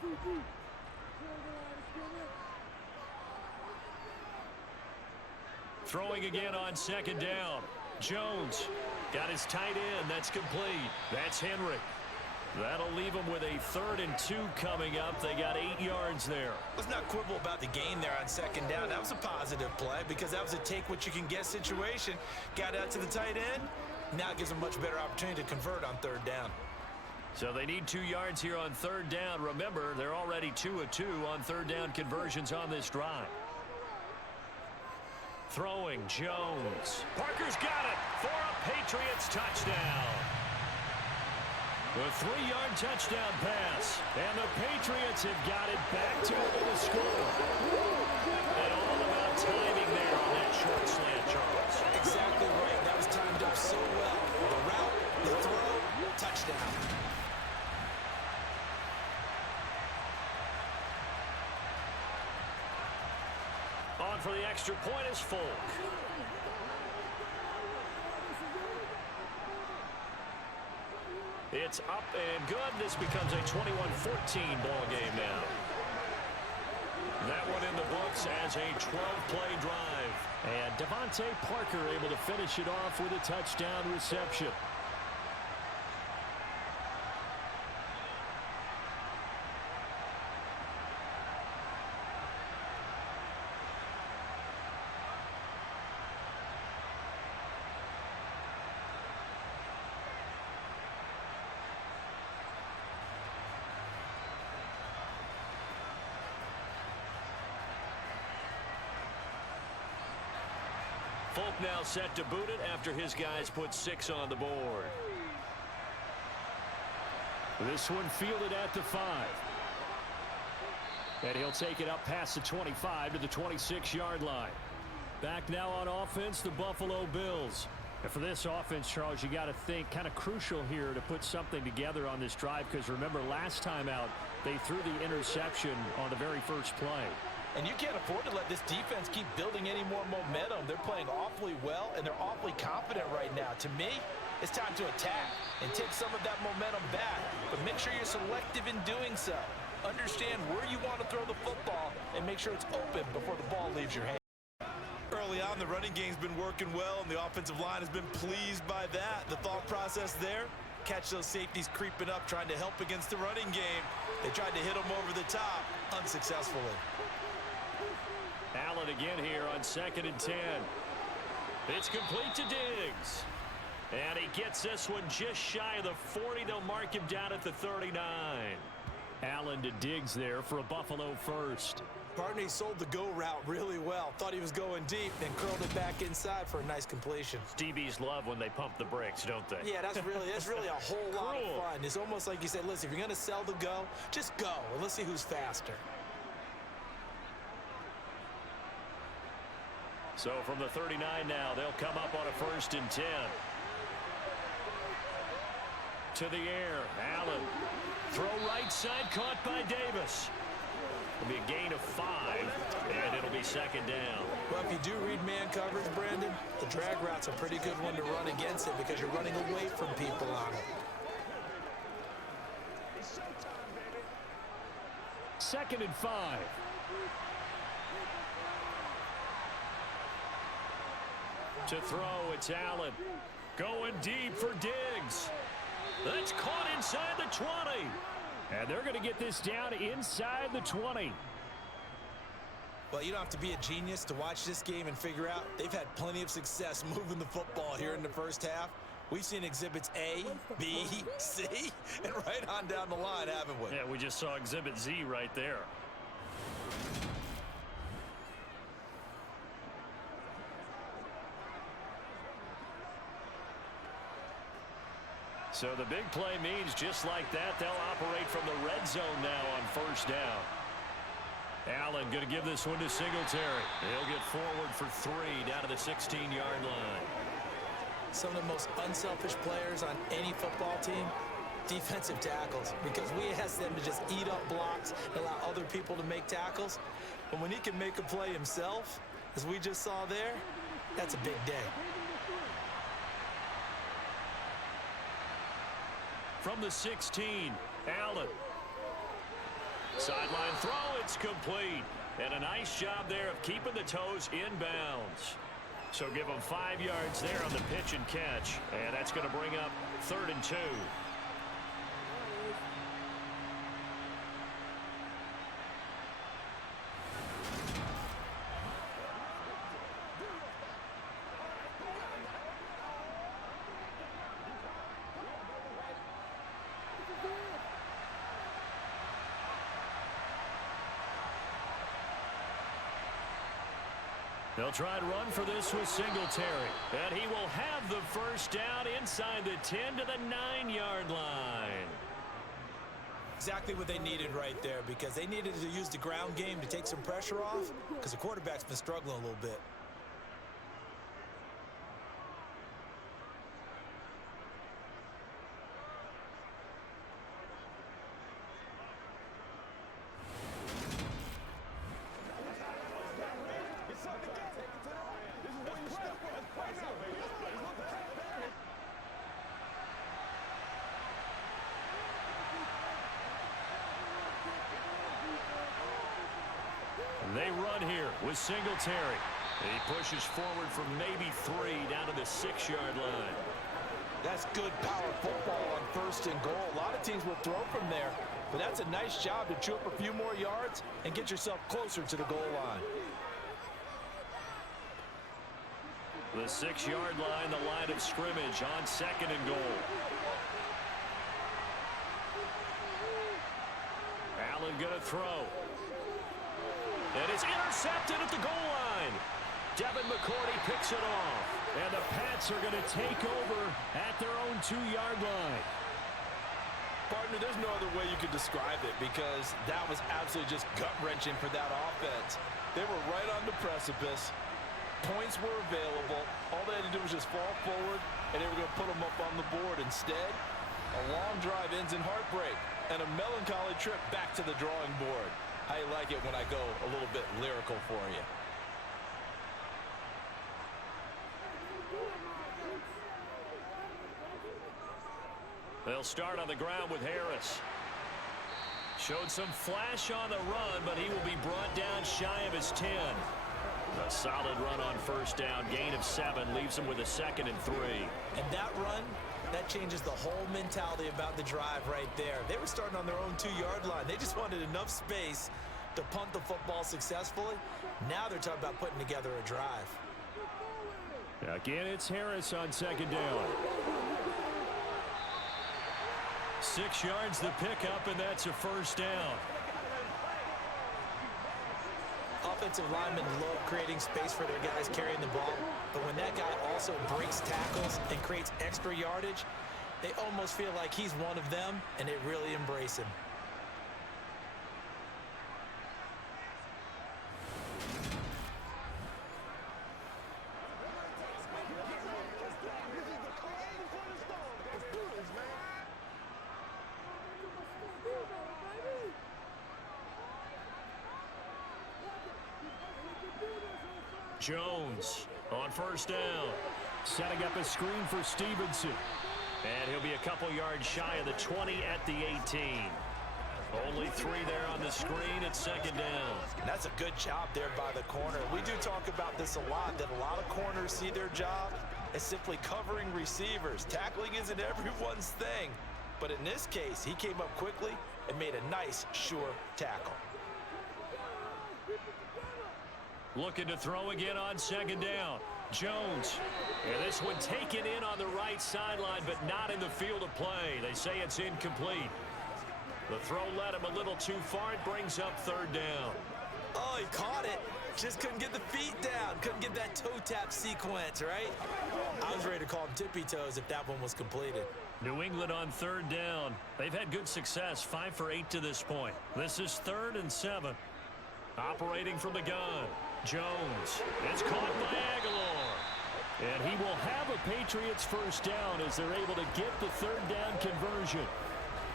Throwing again on second down. Jones got his tight end. That's complete. That's Henry. That'll leave them with a 3rd and 2 coming up. They got 8 yards there. Let's not quibble about the gain there on second down. That was a positive play because that was a take-what-you-can-get situation. Got out to the tight end. Now it gives them a much better opportunity to convert on 3rd down. So they need 2 yards here on 3rd down. Remember, they're already 2 of 2 on 3rd down conversions on this drive. Throwing, Jones. Parker's got it for a Patriots touchdown. The 3-yard touchdown pass. And the Patriots have got it back to the score. And all about timing there on that short slant, Charles. Exactly right. That was timed up so well. The route, the throw, touchdown. On for the extra point is Folk. It's up and good. This becomes a 21-14 ball game now. That one in the books as a 12-play drive. And Devontae Parker able to finish it off with a touchdown reception. Folk now set to boot it after his guys put 6 on the board. This one fielded at the 5. And he'll take it up past the 25 to the 26-yard line. Back now on offense, the Buffalo Bills. And for this offense, Charles, you got to think kind of crucial here to put something together on this drive because remember last time out they threw the interception on the very first play. And you can't afford to let this defense keep building any more momentum. They're playing awfully well, and they're awfully confident right now. To me, it's time to attack and take some of that momentum back. But make sure you're selective in doing so. Understand where you want to throw the football and make sure it's open before the ball leaves your hand. Early on, the running game's been working well, and the offensive line has been pleased by that. The thought process there, catch those safeties creeping up, trying to help against the running game. They tried to hit them over the top, unsuccessfully. Allen again here on 2nd and 10. It's complete to Diggs. And he gets this one just shy of the 40. They'll mark him down at the 39. Allen to Diggs there for a Buffalo first. Partney sold the go route really well. Thought he was going deep, then curled it back inside for a nice completion. DBs love when they pump the brakes, don't they? Yeah, that's really a whole lot of fun. It's almost like you said, listen, if you're going to sell the go, just go, and let's see who's faster. So from the 39 now, they'll come up on a 1st and 10. To the air, Allen. Throw right side, caught by Davis. It'll be a gain of 5, and it'll be 2nd down. Well, if you do read man coverage, Brandon, the drag route's a pretty good one to run against it because you're running away from people on it. 2nd and 5. To throw, it's Allen. Going deep for Diggs. That's caught inside the 20. And they're going to get this down inside the 20. Well, you don't have to be a genius to watch this game and figure out they've had plenty of success moving the football here in the first half. We've seen exhibits A, B, C, and right on down the line, haven't we? Yeah, we just saw exhibit Z right there. So the big play means just like that, they'll operate from the red zone now on first down. Allen going to give this one to Singletary. He'll get forward for 3 down to the 16-yard line. Some of the most unselfish players on any football team, defensive tackles, because we ask them to just eat up blocks and allow other people to make tackles. But when he can make a play himself, as we just saw there, that's a big day. From the 16, Allen. Sideline throw, it's complete. And a nice job there of keeping the toes in bounds. So give them 5 yards there on the pitch and catch. And that's going to bring up 3rd and 2. They'll try and run for this with Singletary. And he will have the first down inside the 10 to the 9-yard line. Exactly what they needed right there, because they needed to use the ground game to take some pressure off, because the quarterback's been struggling a little bit. They run here with Singletary. He pushes forward from maybe 3 down to the 6-yard line. That's good power football on 1st and goal. A lot of teams will throw from there, but that's a nice job to chew up a few more yards and get yourself closer to the goal line. The 6-yard line, the line of scrimmage on 2nd and goal. Allen going to throw. And it's intercepted at the goal line. Devin McCourty picks it off. And the Pats are going to take over at their own 2-yard line. Partner, there's no other way you could describe it, because that was absolutely just gut-wrenching for that offense. They were right on the precipice. Points were available. All they had to do was just fall forward, and they were going to put them up on the board. Instead, a long drive ends in heartbreak and a melancholy trip back to the drawing board. I like it when I go a little bit lyrical for you. They'll start on the ground with Harris. Showed some flash on the run, but he will be brought down shy of his 10. A solid run on first down, gain of 7, leaves him with a 2nd and 3. And that run, that changes the whole mentality about the drive right there. They were starting on their own 2-yard line. They just wanted enough space to punt the football successfully. Now they're talking about putting together a drive. Again, it's Harris on 2nd down. 6 yards the pickup, and that's a first down. Offensive linemen love creating space for their guys carrying the ball, but when that guy also breaks tackles and creates extra yardage, they almost feel like he's one of them, and they really embrace him. Jones on first down, setting up a screen for Stevenson. And he'll be a couple yards shy of the 20 at the 18. Only 3 there on the screen at 2nd down. And that's a good job there by the corner. We do talk about this a lot, that a lot of corners see their job as simply covering receivers. Tackling isn't everyone's thing. But in this case, he came up quickly and made a nice, sure tackle. Looking to throw again on 2nd down. Jones. And this one taken in on the right sideline, but not in the field of play. They say it's incomplete. The throw led him a little too far. It brings up 3rd down. Oh, he caught it. Just couldn't get the feet down. Couldn't get that toe tap sequence, right? I was ready to call him tippy toes if that one was completed. New England on third down. They've had good success, 5 for 8 to this point. This is 3rd and 7. Operating from the gun, Jones. It's caught by Aguilar. And he will have a Patriots first down as they're able to get the third down conversion.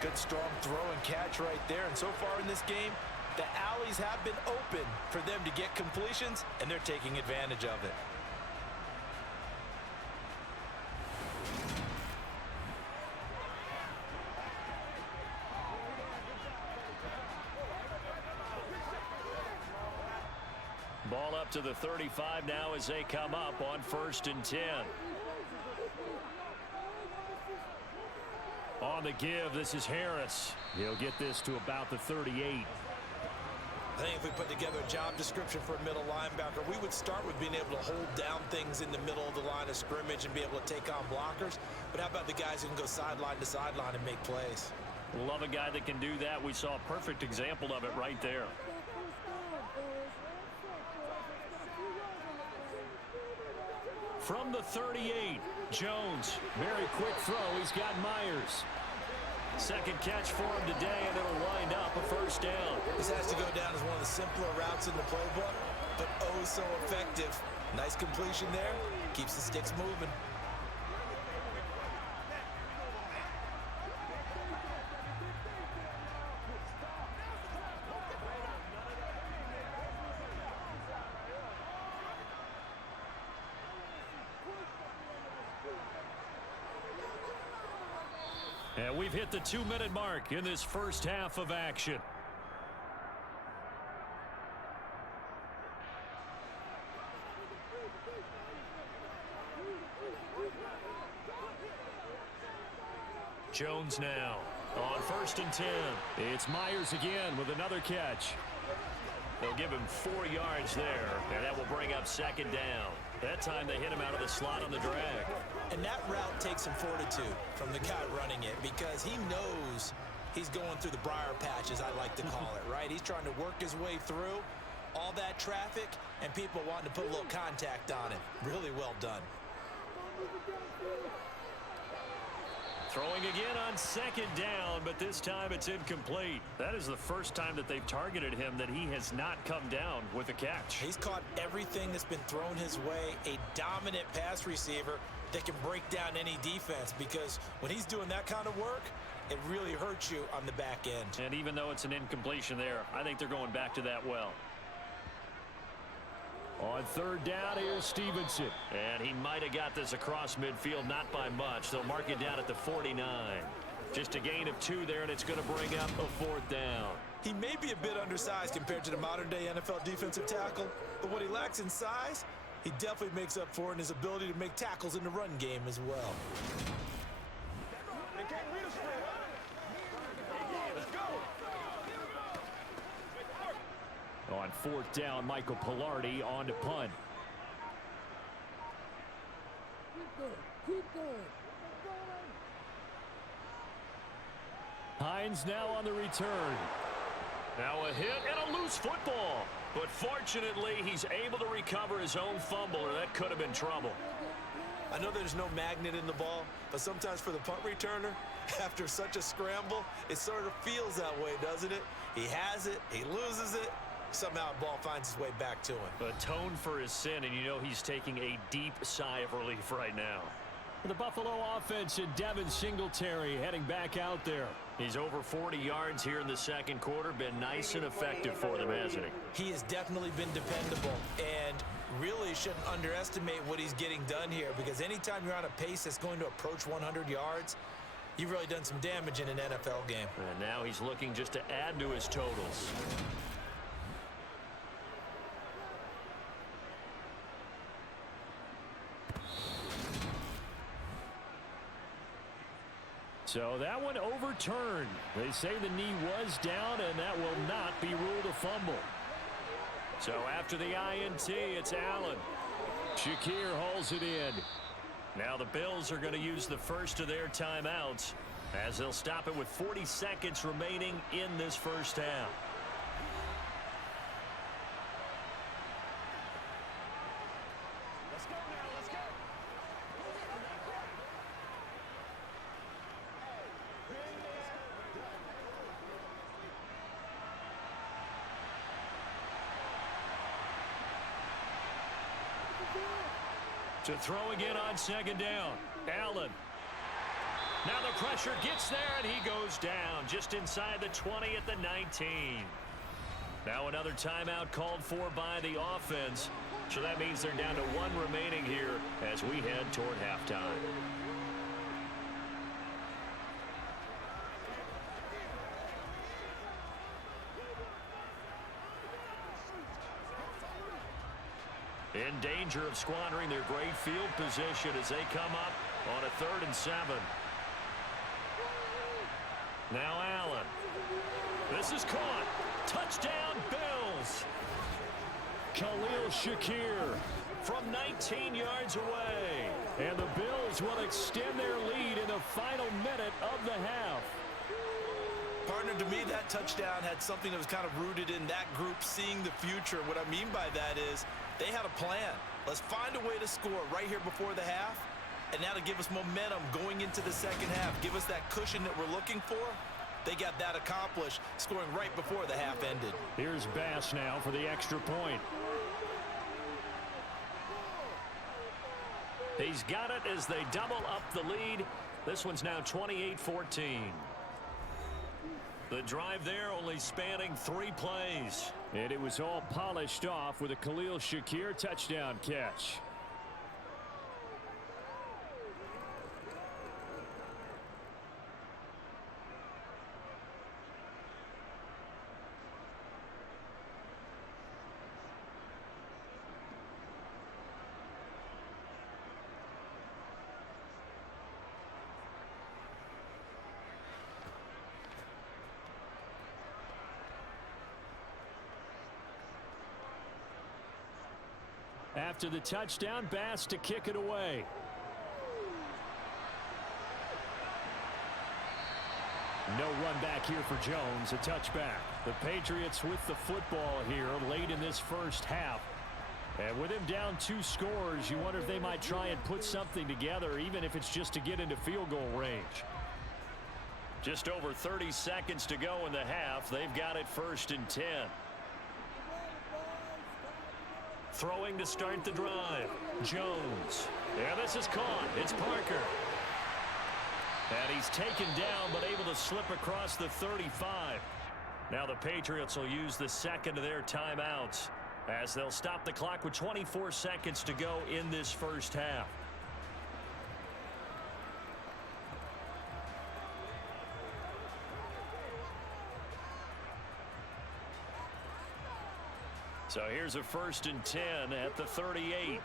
Good strong throw and catch right there. And so far in this game, the alleys have been open for them to get completions, and they're taking advantage of it. Ball up to the 35 now as they come up on 1st and 10. On the give, this is Harris. He'll get this to about the 38. I think if we put together a job description for a middle linebacker, we would start with being able to hold down things in the middle of the line of scrimmage and be able to take on blockers. But how about the guys who can go sideline to sideline and make plays? Love a guy that can do that. We saw a perfect example of it right there. From the 38, Jones. Very quick throw. He's got Myers. Second catch for him today, and it'll wind up a first down. This has to go down as one of the simpler routes in the playbook, but oh so effective. Nice completion there. Keeps the sticks moving. And we've hit the 2-minute mark in this first half of action. Jones now on 1st and 10. It's Myers again with another catch. They'll give him 4 yards there, and that will bring up 2nd down. That time they hit him out of the slot on the drag. And that route takes some fortitude from the guy running it because he knows he's going through the briar patch, as I like to call it, right? He's trying to work his way through all that traffic and people wanting to put a little contact on it. Really well done. Throwing again on 2nd down, but this time it's incomplete. That is the first time that they've targeted him that he has not come down with a catch. He's caught everything that's been thrown his way, a dominant pass receiver that can break down any defense because when he's doing that kind of work, it really hurts you on the back end. And even though it's an incompletion there, I think they're going back to that well. On 3rd down, here's Stevenson. And he might have got this across midfield, not by much. They'll mark it down at the 49. Just a gain of 2 there, and it's going to bring up a 4th down. He may be a bit undersized compared to the modern-day NFL defensive tackle, but what he lacks in size, he definitely makes up for in his ability to make tackles in the run game as well. They can't read us straight, huh? Let's go. On 4th down, Michael Pilardi on to punt. Keep going. Hines now on the return. Now a hit and a loose football. But fortunately, he's able to recover his own fumble, or that could have been trouble. I know there's no magnet in the ball, but sometimes for the punt returner, after such a scramble, it sort of feels that way, doesn't it? He has it, he loses it, somehow the ball finds its way back to him. Atone for his sin, and you know he's taking a deep sigh of relief right now. The Buffalo offense and Devin Singletary heading back out there. He's over 40 yards here in the 2nd quarter. Been nice and effective for them, hasn't he? He has definitely been dependable and really shouldn't underestimate what he's getting done here because anytime you're on a pace that's going to approach 100 yards, you've really done some damage in an NFL game. And now he's looking just to add to his totals. So that one overturned. They say the knee was down, and that will not be ruled a fumble. So after the INT, it's Allen. Shakir hauls it in. Now the Bills are going to use the first of their timeouts as they'll stop it with 40 seconds remaining in this first half. To throw again on second down. Allen. Now the pressure gets there, and he goes down just inside the 20 at the 19. Now another timeout called for by the offense. So that means they're down to one remaining here as we head toward halftime. In danger of squandering their great field position as they come up on a 3rd and 7. Now Allen. This is caught. Touchdown, Bills. Khalil Shakir from 19 yards away. And the Bills will extend their lead in the final minute of the half. Partner, to me, that touchdown had something that was kind of rooted in that group seeing the future. What I mean by that is they had a plan. Let's find a way to score right here before the half, and now to give us momentum going into the second half, give us that cushion that we're looking for. They got that accomplished, scoring right before the half ended. Here's Bass now for the extra point. He's got it as they double up the lead. This one's now 28-14. The drive there only spanning 3 plays. And it was all polished off with a Khalil Shakir touchdown catch. After the touchdown, Bass to kick it away. No run back here for Jones, a touchback. The Patriots with the football here late in this first half. And with him down 2 scores, you wonder if they might try and put something together, even if it's just to get into field goal range. Just over 30 seconds to go in the half. They've got it 1st and 10. Throwing to start the drive. Jones. Yeah, this is caught. It's Parker. And he's taken down, but able to slip across the 35. Now the Patriots will use the second of their timeouts as they'll stop the clock with 24 seconds to go in this first half. So here's a 1st and 10 at the 38.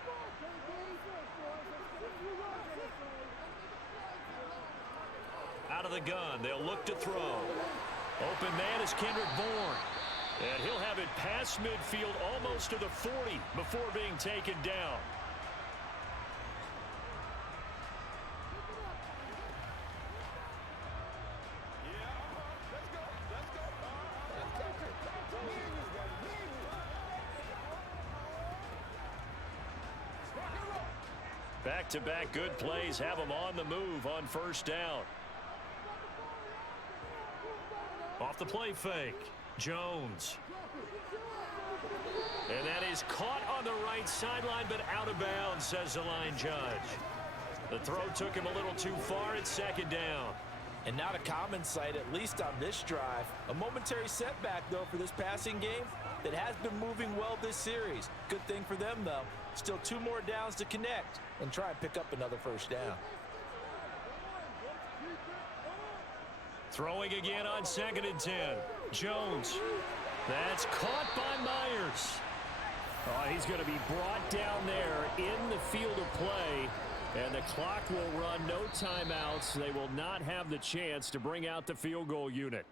Out of the gun, they'll look to throw. Open man is Kendrick Bourne. And he'll have it past midfield almost to the 40 before being taken down. Back-to-back good plays have them on the move on 1st down. Off the play fake. Jones. And that is caught on the right sideline, but out of bounds, says the line judge. The throw took him a little too far. It's 2nd down. And not a common sight, at least on this drive. A momentary setback, though, for this passing game that has been moving well this series. Good thing for them, though. Still 2 more downs to connect and try and pick up another 1st down. Throwing again on 2nd and 10. Jones. That's caught by Myers. Oh, he's going to be brought down there in the field of play. And the clock will run, no timeouts. They will not have the chance to bring out the field goal unit.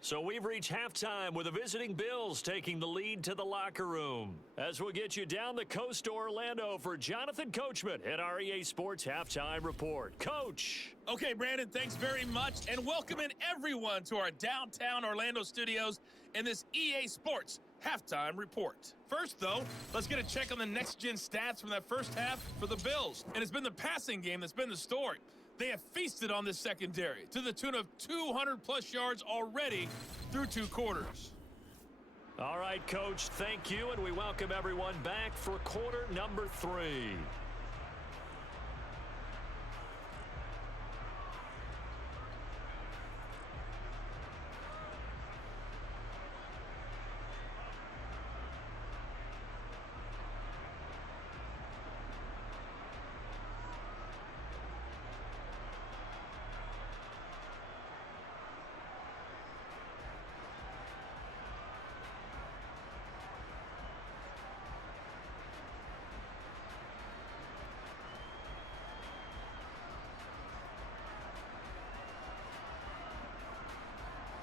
So we've reached halftime with the visiting Bills taking the lead to the locker room. As we'll get you down the coast to Orlando for Jonathan Coachman at our EA Sports Halftime Report. Coach. Okay, Brandon, thanks very much. And welcome in everyone to our downtown Orlando studios in this EA Sports Halftime Report. First, though, let's get a check on the next-gen stats from that first half for the Bills. And it's been the passing game that's been the story. They have feasted on this secondary to the tune of 200-plus yards already through 2 quarters. All right, Coach, thank you, and we welcome everyone back for quarter number 3.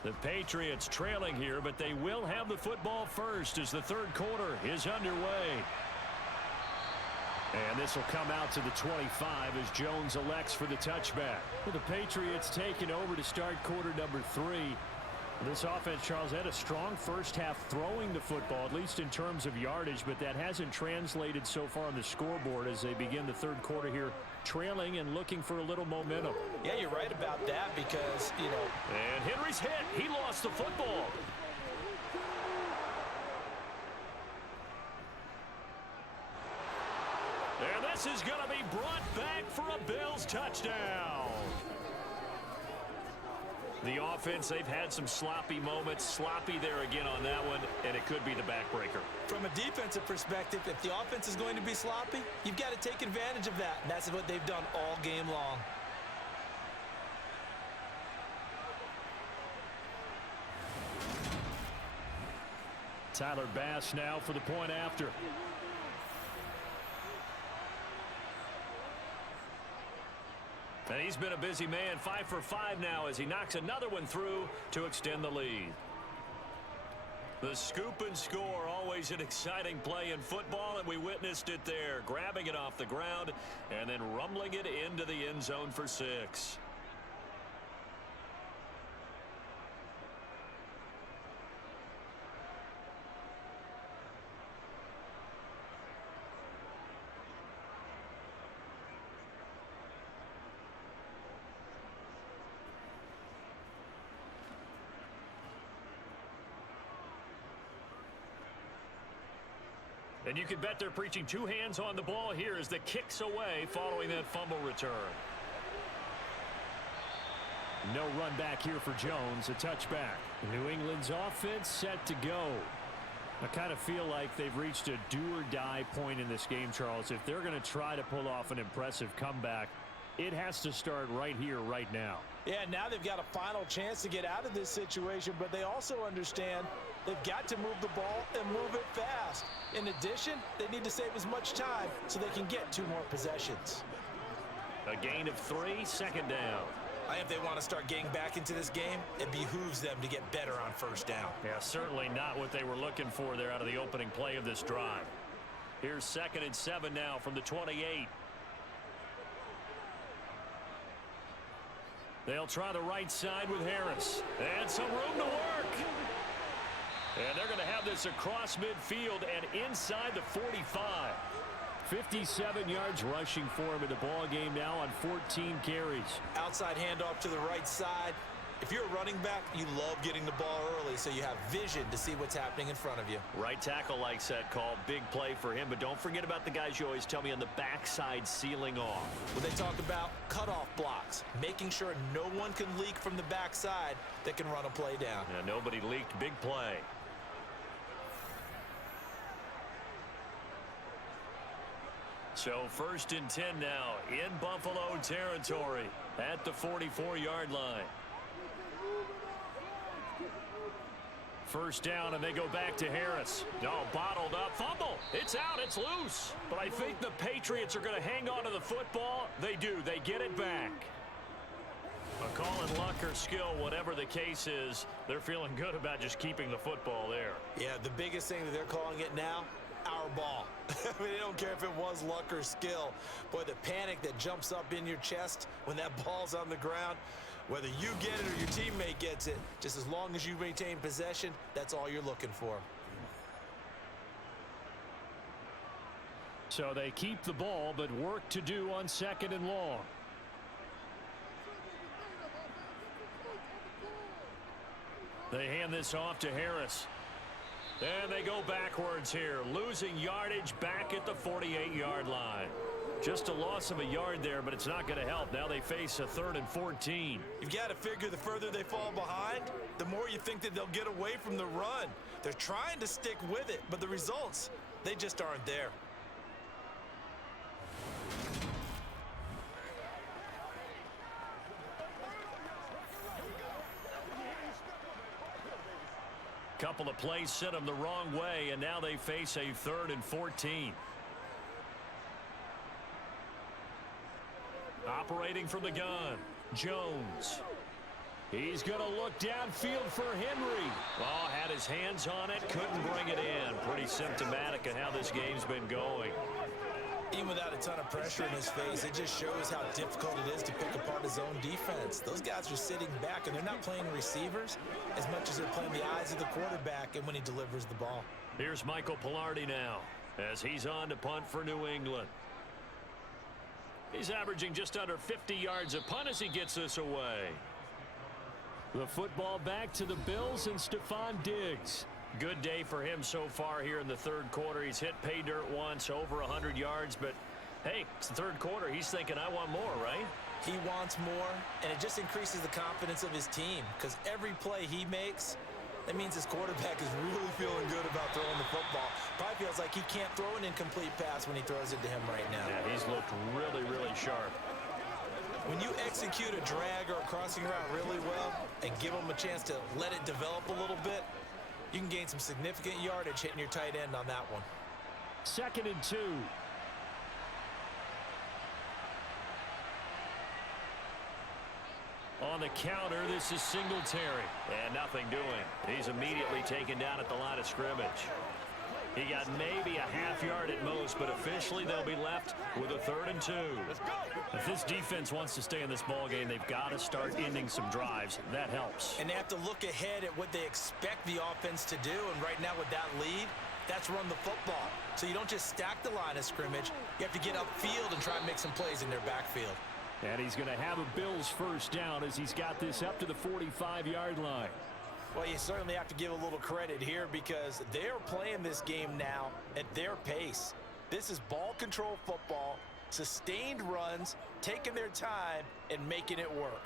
The Patriots trailing here, but they will have the football first as the third quarter is underway. And this will come out to the 25 as Jones elects for the touchback. Well, the Patriots taking over to start quarter number 3. This offense, Charles, had a strong first half throwing the football, at least in terms of yardage, but that hasn't translated so far on the scoreboard as they begin the third quarter here, trailing and looking for a little momentum. Yeah, you're right about that because, And Henry's hit. He lost the football. And this is going to be brought back for a Bills touchdown. The offense, they've had some sloppy moments. Sloppy there again on that one, and it could be the backbreaker. From a defensive perspective, if the offense is going to be sloppy, you've got to take advantage of that, and that's what they've done all game long. Tyler Bass now for the point after. And he's been a busy man, 5 for 5 now as he knocks another one through to extend the lead. The scoop and score, always an exciting play in football, and we witnessed it there, grabbing it off the ground and then rumbling it into the end zone for 6. And you can bet they're preaching 2 hands on the ball here as the kick's away following that fumble return. No run back here for Jones, a touchback. New England's offense set to go. I kind of feel like they've reached a do-or-die point in this game, Charles. If they're going to try to pull off an impressive comeback, it has to start right here, right now. Yeah, now they've got a final chance to get out of this situation, but they also understand they've got to move the ball and move it fast. In addition, they need to save as much time so they can get 2 more possessions. A gain of 3, second down. If they want to start getting back into this game, it behooves them to get better on first down. Yeah, certainly not what they were looking for there out of the opening play of this drive. Here's 2nd and 7 now from the 28. They'll try the right side with Harris. And some room to work. And they're going to have this across midfield and inside the 45. 57 yards rushing for him in the ball game now on 14 carries. Outside handoff to the right side. If you're a running back, you love getting the ball early so you have vision to see what's happening in front of you. Right tackle likes that call. Big play for him. But don't forget about the guys you always tell me on the backside sealing off. When they talk about cutoff blocks, making sure no one can leak from the backside that can run a play down. Yeah, nobody leaked. Big play. So 1st and 10 now in Buffalo territory at the 44-yard line. First down, and they go back to Harris. No, bottled up. Fumble. It's out. It's loose. But I think the Patriots are going to hang on to the football. They do. They get it back. A call in luck or skill, whatever the case is, they're feeling good about just keeping the football there. Yeah, the biggest thing that they're calling it now, our ball. I mean, they don't care if it was luck or skill. Boy, the panic that jumps up in your chest when that ball's on the ground, whether you get it or your teammate gets it, just as long as you maintain possession, that's all you're looking for. So they keep the ball, but work to do on 2nd and long. They hand this off to Harris. And they go backwards here, losing yardage back at the 48-yard line. Just a loss of a yard there, but it's not going to help. Now they face a 3rd and 14. You've got to figure the further they fall behind, the more you think that they'll get away from the run. They're trying to stick with it, but the results, they just aren't there. Couple of plays sent them the wrong way, and now they face a 3rd and 14. Operating from the gun, Jones. He's going to look downfield for Henry. Oh, had his hands on it, couldn't bring it in. Pretty symptomatic of how this game's been going. Even without a ton of pressure in his face, it just shows how difficult it is to pick apart his own defense. Those guys are sitting back, and they're not playing receivers as much as they're playing the eyes of the quarterback and when he delivers the ball. Here's Michael Pilardi now as he's on to punt for New England. He's averaging just under 50 yards a punt as he gets this away. The football back to the Bills and Stephon Diggs. Good day for him so far here in the third quarter. He's hit pay dirt once, over 100 yards, but hey, it's the third quarter. He's thinking, I want more, right? He wants more, and it just increases the confidence of his team because every play he makes, that means his quarterback is really feeling good about throwing the football. Probably feels like he can't throw an incomplete pass when he throws it to him right now. Yeah, he's looked really, really sharp. When you execute a drag or a crossing route really well and give him a chance to let it develop a little bit, you can gain some significant yardage hitting your tight end on that one. 2nd and 2. On the counter, this is Singletary. And nothing doing. He's immediately taken down at the line of scrimmage. He got maybe a half yard at most, but officially they'll be left with a 3rd and 2. If this defense wants to stay in this ball game, they've got to start ending some drives. That helps. And they have to look ahead at what they expect the offense to do. And right now with that lead, that's run the football. So you don't just stack the line of scrimmage. You have to get upfield and try and make some plays in their backfield. And he's going to have a Bills first down as he's got this up to the 45-yard line. Well, you certainly have to give a little credit here because they're playing this game now at their pace. This is ball control football, sustained runs, taking their time, and making it work.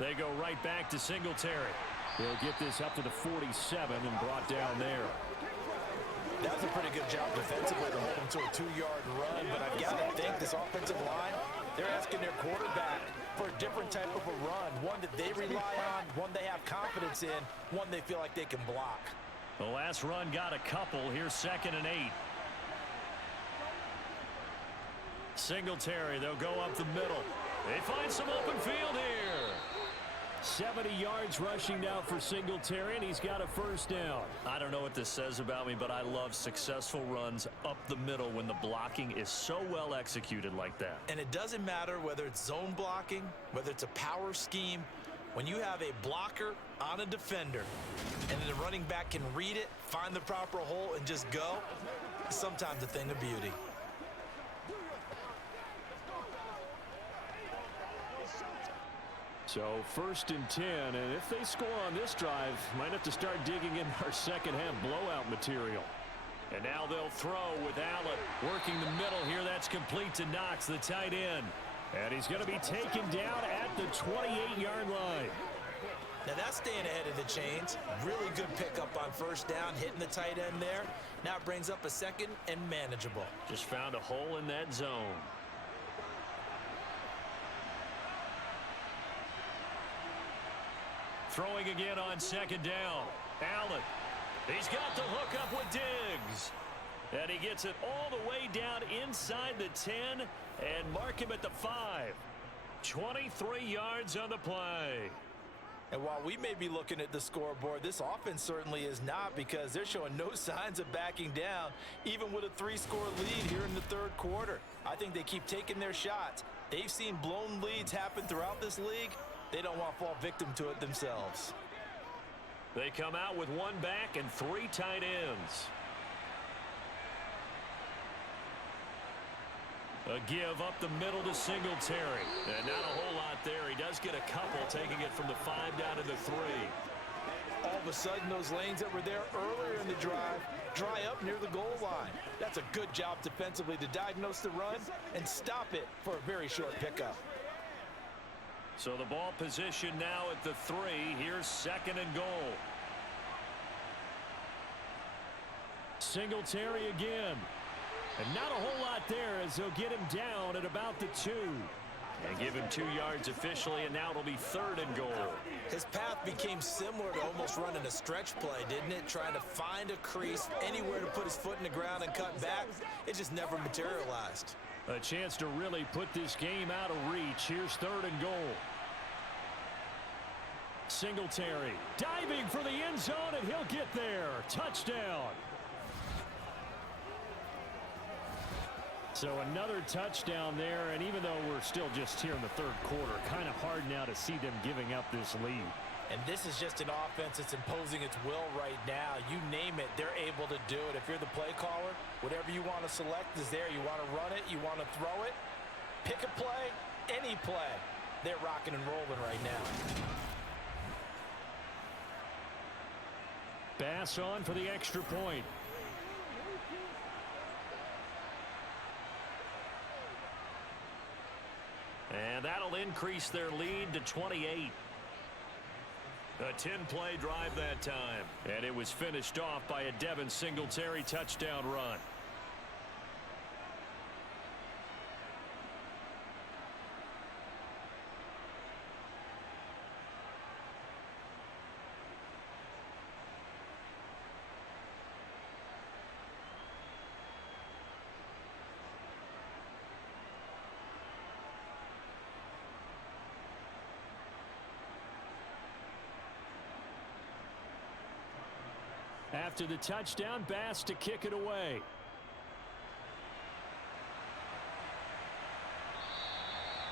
They go right back to Singletary. They'll get this up to the 47 and brought down there. That was a pretty good job defensively to hold him to a 2-yard run, but I've got to think this offensive line, they're asking their quarterback for a different type of a run, one that they rely on, one they have confidence in, one they feel like they can block. The last run got a couple. Here's 2nd and 8. Singletary, they'll go up the middle. They find some open field here. 70 yards rushing now for Singletary, and he's got a first down. I don't know what this says about me, but I love successful runs up the middle when the blocking is so well executed like that. And it doesn't matter whether it's zone blocking, whether it's a power scheme. When you have a blocker on a defender, and then the running back can read it, find the proper hole, and just go, it's sometimes a thing of beauty. So 1st and 10, and if they score on this drive, might have to start digging in our second half blowout material. And now they'll throw with Allen working the middle here. That's complete to Knox, the tight end. And he's going to be taken down at the 28-yard line. Now that's staying ahead of the chains. Really good pickup on first down, hitting the tight end there. Now it brings up a 2nd and manageable. Just found a hole in that zone. Throwing again on 2nd down. Allen. He's got the hook up with Diggs. And he gets it all the way down inside the 10 and mark him at the 5. 23 yards on the play. And while we may be looking at the scoreboard, this offense certainly is not because they're showing no signs of backing down, even with a 3-score lead here in the third quarter. I think they keep taking their shots. They've seen blown leads happen throughout this league. They don't want to fall victim to it themselves. They come out with 1 back and 3 tight ends. A give up the middle to Singletary. And not a whole lot there. He does get a couple, taking it from the 5 down to the 3. All of a sudden, those lanes that were there earlier in the drive dry up near the goal line. That's a good job defensively to diagnose the run and stop it for a very short pickup. So the ball position now at the 3. Here's 2nd and goal. Singletary again. And not a whole lot there as they'll get him down at about the 2. And give him 2 yards officially, and now it'll be 3rd and goal. His path became similar to almost running a stretch play, didn't it? Trying to find a crease, anywhere to put his foot in the ground and cut back. It just never materialized. A chance to really put this game out of reach. Here's 3rd and goal. Singletary diving for the end zone, and he'll get there. Touchdown. So another touchdown there, and even though we're still just here in the 3rd quarter, kind of hard now to see them giving up this lead. And this is just an offense that's imposing its will right now. You name it, they're able to do it. If you're the play caller, whatever you want to select is there. You want to run it, you want to throw it, pick a play, any play. They're rocking and rolling right now. Bass on for the extra point. And that'll increase their lead to 28. A 10-play drive that time. And it was finished off by a Devin Singletary touchdown run. After the touchdown, Bass to kick it away.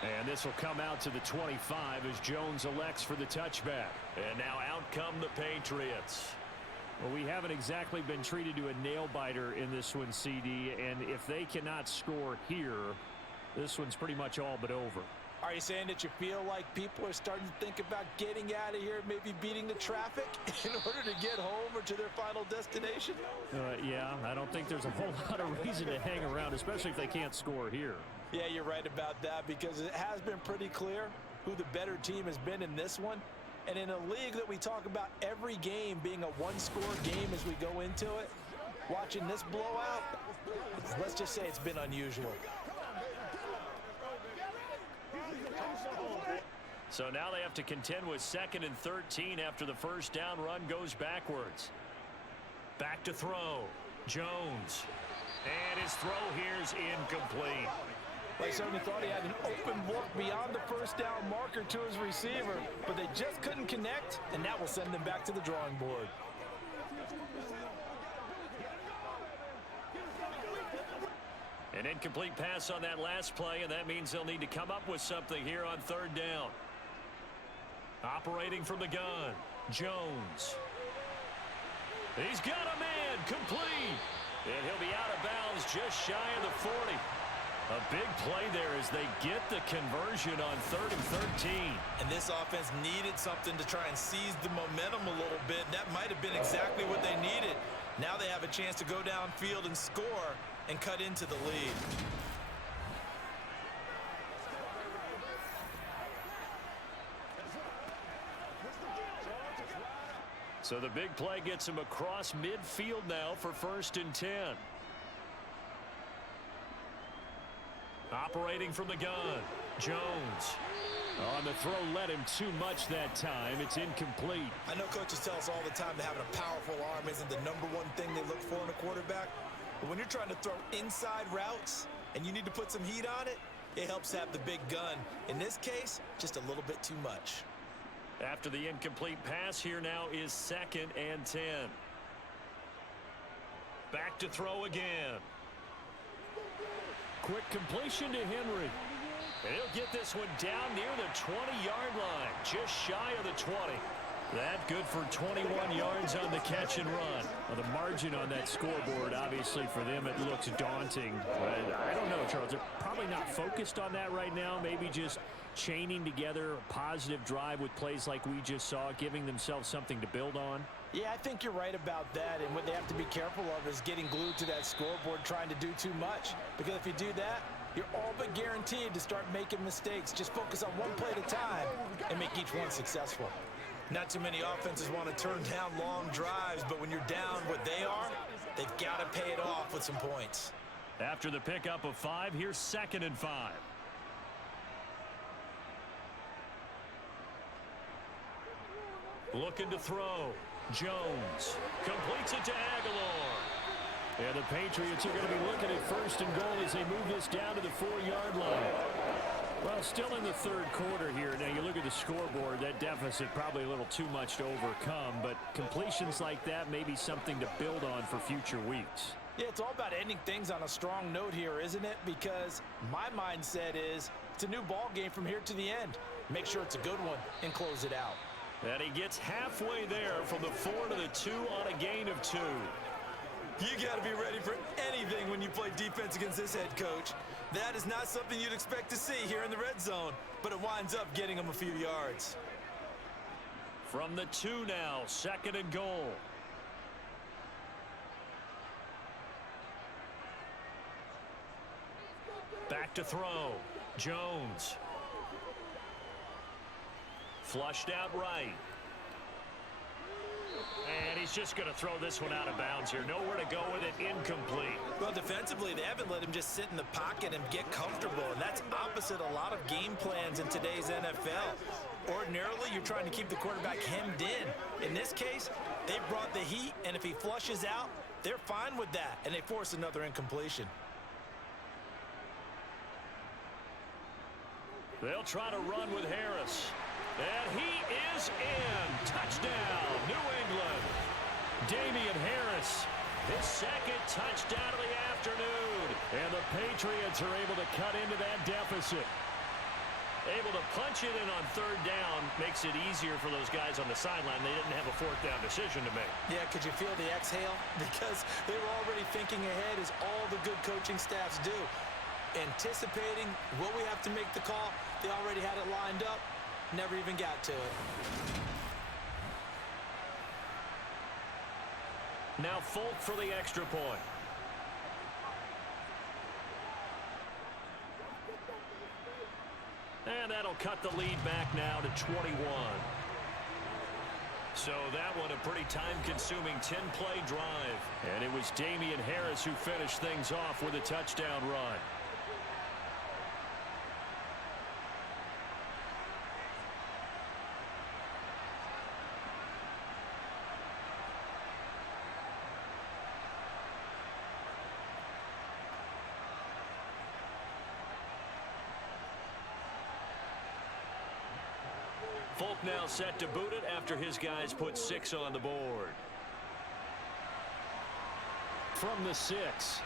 And this will come out to the 25 as Jones elects for the touchback. And now out come the Patriots. Well, we haven't exactly been treated to a nail-biter in this one, CD. And if they cannot score here, this one's pretty much all but over. Are you saying that you feel like people are starting to think about getting out of here, maybe beating the traffic in order to get home or to their final destination? Yeah, I don't think there's a whole lot of reason to hang around, especially if they can't score here. Yeah, you're right about that because it has been pretty clear who the better team has been in this one. And in a league that we talk about every game being a one-score game as we go into it, watching this blowout, let's just say it's been unusual. So now they have to contend with 2nd and 13 after the first down run goes backwards. Back to throw. Jones. And his throw here's incomplete. They certainly thought he had an open look beyond the first down marker to his receiver, but they just couldn't connect, and that will send them back to the drawing board. An incomplete pass on that last play, and that means they'll need to come up with something here on 3rd down. Operating from the gun, Jones. He's got a man, complete. And he'll be out of bounds just shy of the 40. A big play there as they get the conversion on 3rd and 13. And this offense needed something to try and seize the momentum a little bit. That might have been exactly what they needed. Now they have a chance to go downfield and score and cut into the lead. So the big play gets him across midfield now for 1st and 10. Operating from the gun, Jones. On the throw, led him too much that time. It's incomplete. I know coaches tell us all the time that having a powerful arm isn't the #1 thing they look for in a quarterback. But when you're trying to throw inside routes and you need to put some heat on it, it helps have the big gun. In this case, just a little bit too much. After the incomplete pass, here now is 2nd and 10. Back to throw again. Quick completion to Henry. And he'll get this one down near the 20-yard line, just shy of the 20. That good for 21 yards on the catch and run. Well, the margin on that scoreboard, obviously for them, it looks daunting. But I don't know, Charles. They're probably not focused on that right now. Maybe just chaining together a positive drive with plays like we just saw, giving themselves something to build on. Yeah, I think you're right about that. And what they have to be careful of is getting glued to that scoreboard trying to do too much. Because if you do that, you're all but guaranteed to start making mistakes. Just focus on one play at a time and make each one successful. Not too many offenses want to turn down long drives, but when you're down what they are, they've got to pay it off with some points. After the pickup of 5, here's 2nd and 5. Looking to throw. Jones completes it to Aguilar. And the Patriots are going to be looking at 1st and goal as they move this down to the 4-yard line. Well, still in the 3rd quarter here. Now, you look at the scoreboard, that deficit probably a little too much to overcome, but completions like that may be something to build on for future weeks. Yeah, it's all about ending things on a strong note here, isn't it? Because my mindset is it's a new ball game from here to the end. Make sure it's a good one and close it out. And he gets halfway there from the 4 to the 2 on a gain of 2. You got to be ready for anything when you play defense against this head coach. That is not something you'd expect to see here in the red zone, but it winds up getting him a few yards. From the 2 now, 2nd and goal. Back to throw. Jones. Flushed out right. And he's just going to throw this one out of bounds here. Nowhere to go with it. Incomplete. Well, defensively, they haven't let him just sit in the pocket and get comfortable, and that's opposite a lot of game plans in today's NFL. Ordinarily, you're trying to keep the quarterback hemmed in. In this case, they brought the heat, and if he flushes out, they're fine with that, and they force another incompletion. They'll try to run with Harris. And he is in. Touchdown, New England. Damian Harris, his 2nd touchdown of the afternoon. And the Patriots are able to cut into that deficit. Able to punch it in on 3rd down makes it easier for those guys on the sideline. They didn't have a 4th down decision to make. Yeah, could you feel the exhale? Because they were already thinking ahead, as all the good coaching staffs do. Anticipating, will we have to make the call? They already had it lined up. Never even got to it. Now Folk for the extra point. And that'll cut the lead back now to 21. So that one a pretty time-consuming 10-play drive. And it was Damian Harris who finished things off with a touchdown run. Folk now set to boot it after his guys put 6 on the board. From the 6.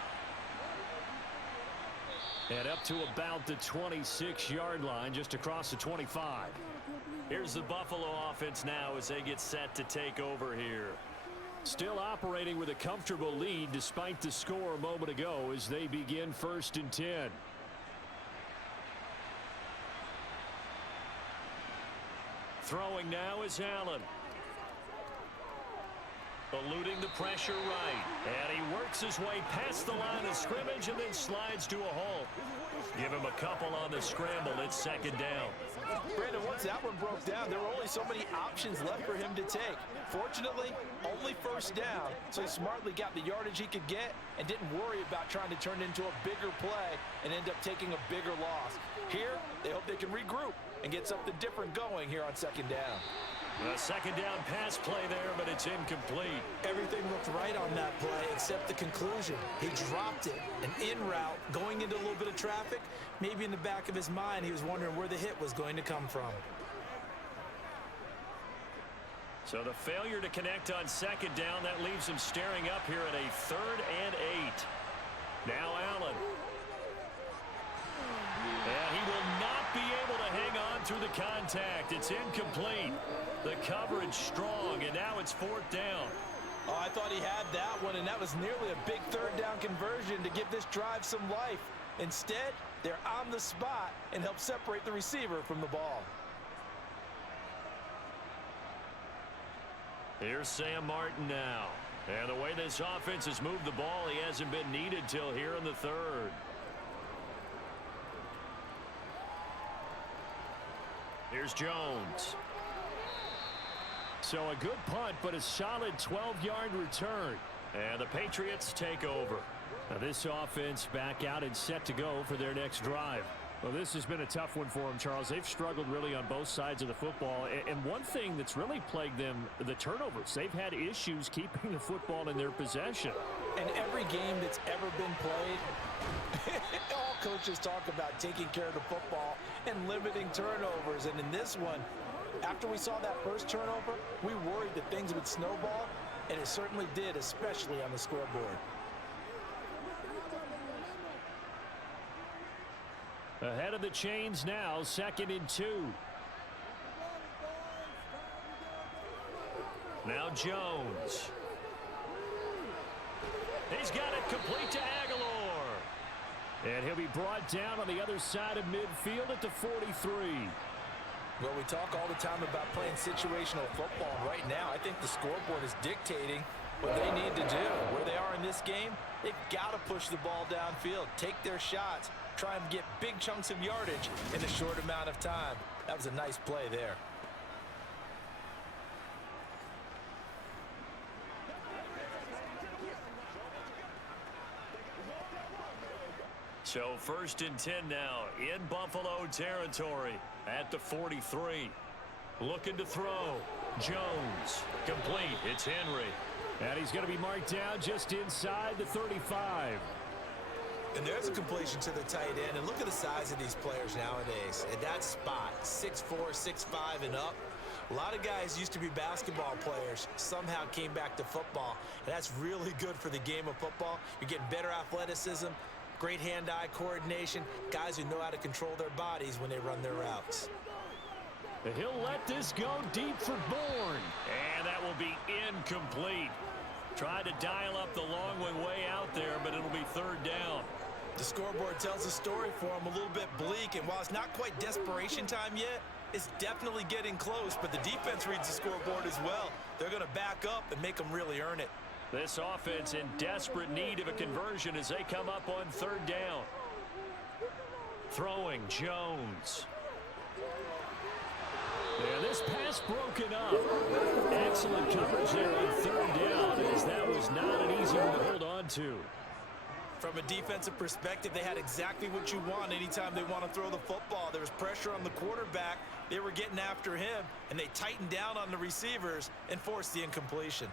And up to about the 26-yard line, just across the 25. Here's the Buffalo offense now as they get set to take over here. Still operating with a comfortable lead despite the score a moment ago as they begin 1st and 10. Throwing now is Allen. Eluding the pressure right. And he works his way past the line of scrimmage and then slides to a halt. Give him a couple on the scramble. It's 2nd down. Brandon, once that one broke down, there were only so many options left for him to take. Fortunately, only 1st down, so he smartly got the yardage he could get and didn't worry about trying to turn it into a bigger play and end up taking a bigger loss. Here, they hope they can regroup and get something different going here on 2nd down. A 2nd down pass play there, but it's incomplete. Everything looked right on that play except the conclusion. He dropped it, an in route, going into a little bit of traffic. Maybe in the back of his mind, he was wondering where the hit was going to come from. So the failure to connect on 2nd down, that leaves him staring up here at a 3rd and 8. Now Allen. And he will not be able to hang on through the contact. It's incomplete. The coverage strong, and now it's 4th down. Oh, I thought he had that one, and that was nearly a big 3rd down conversion to give this drive some life. Instead, they're on the spot and help separate the receiver from the ball. Here's Sam Martin now. And the way this offense has moved the ball, he hasn't been needed till here in the 3rd. Here's Jones. So a good punt, but a solid 12-yard return. And the Patriots take over. Now this offense back out and set to go for their next drive. Well, this has been a tough one for them, Charles. They've struggled really on both sides of the football. And one thing that's really plagued them, the turnovers. They've had issues keeping the football in their possession. And every game that's ever been played, all coaches talk about taking care of the football and limiting turnovers. And in this one, after we saw that first turnover, we worried that things would snowball, and it certainly did, especially on the scoreboard. Ahead of the chains now, 2nd and 2. Now Jones. He's got it complete to Aguilar. And he'll be brought down on the other side of midfield at the 43. Well, we talk all the time about playing situational football. And right now, I think the scoreboard is dictating what they need to do. Where they are in this game, they've got to push the ball downfield, take their shots, try and get big chunks of yardage in a short amount of time. That was a nice play there. So 1st and 10 now in Buffalo territory at the 43. Looking to throw. Jones. Complete. It's Henry. And he's going to be marked down just inside the 35. And there's a completion to the tight end. And look at the size of these players nowadays. At that spot, 6'4", 6'5", and up. A lot of guys used to be basketball players, somehow came back to football. And that's really good for the game of football. You're getting better athleticism, great hand-eye coordination, guys who know how to control their bodies when they run their routes. He'll let this go deep for Bourne. And that will be incomplete. Tried to dial up the long one way out there, but it'll be 3rd down. The scoreboard tells a story for him, a little bit bleak, and while it's not quite desperation time yet, it's definitely getting close, but the defense reads the scoreboard as well. They're going to back up and make them really earn it. This offense in desperate need of a conversion as they come up on 3rd down. Throwing Jones. Yeah, this pass broken up. Excellent coverage there on 3rd down, as that was not an easy one to hold on to. From a defensive perspective, they had exactly what you want anytime they want to throw the football. There was pressure on the quarterback. They were getting after him, and they tightened down on the receivers and forced the incompletion.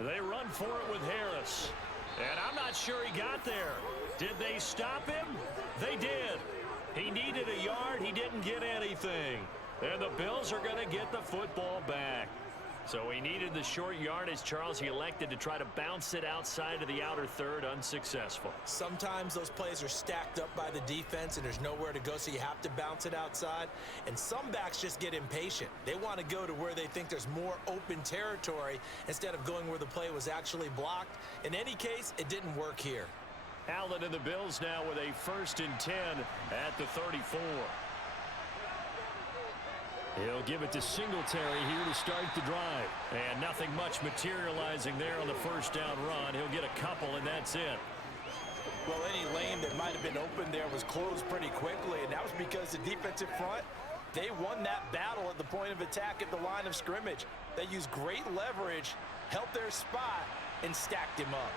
They run for it with Harris. And I'm not sure he got there. Did they stop him? They did. He needed a yard. He didn't get anything. And the Bills are going to get the football back. So he needed the short yardage, Charles. He elected to try to bounce it outside of the outer third, unsuccessful. Sometimes those plays are stacked up by the defense and there's nowhere to go, so you have to bounce it outside. And some backs just get impatient. They want to go to where they think there's more open territory instead of going where the play was actually blocked. In any case, it didn't work here. Allen and the Bills now with a 1st and 10 at the 34. He'll give it to Singletary here to start the drive. And nothing much materializing there on the 1st down run. He'll get a couple, and that's it. Well, any lane that might have been open there was closed pretty quickly, and that was because the defensive front, they won that battle at the point of attack at the line of scrimmage. They used great leverage, held their spot, and stacked him up.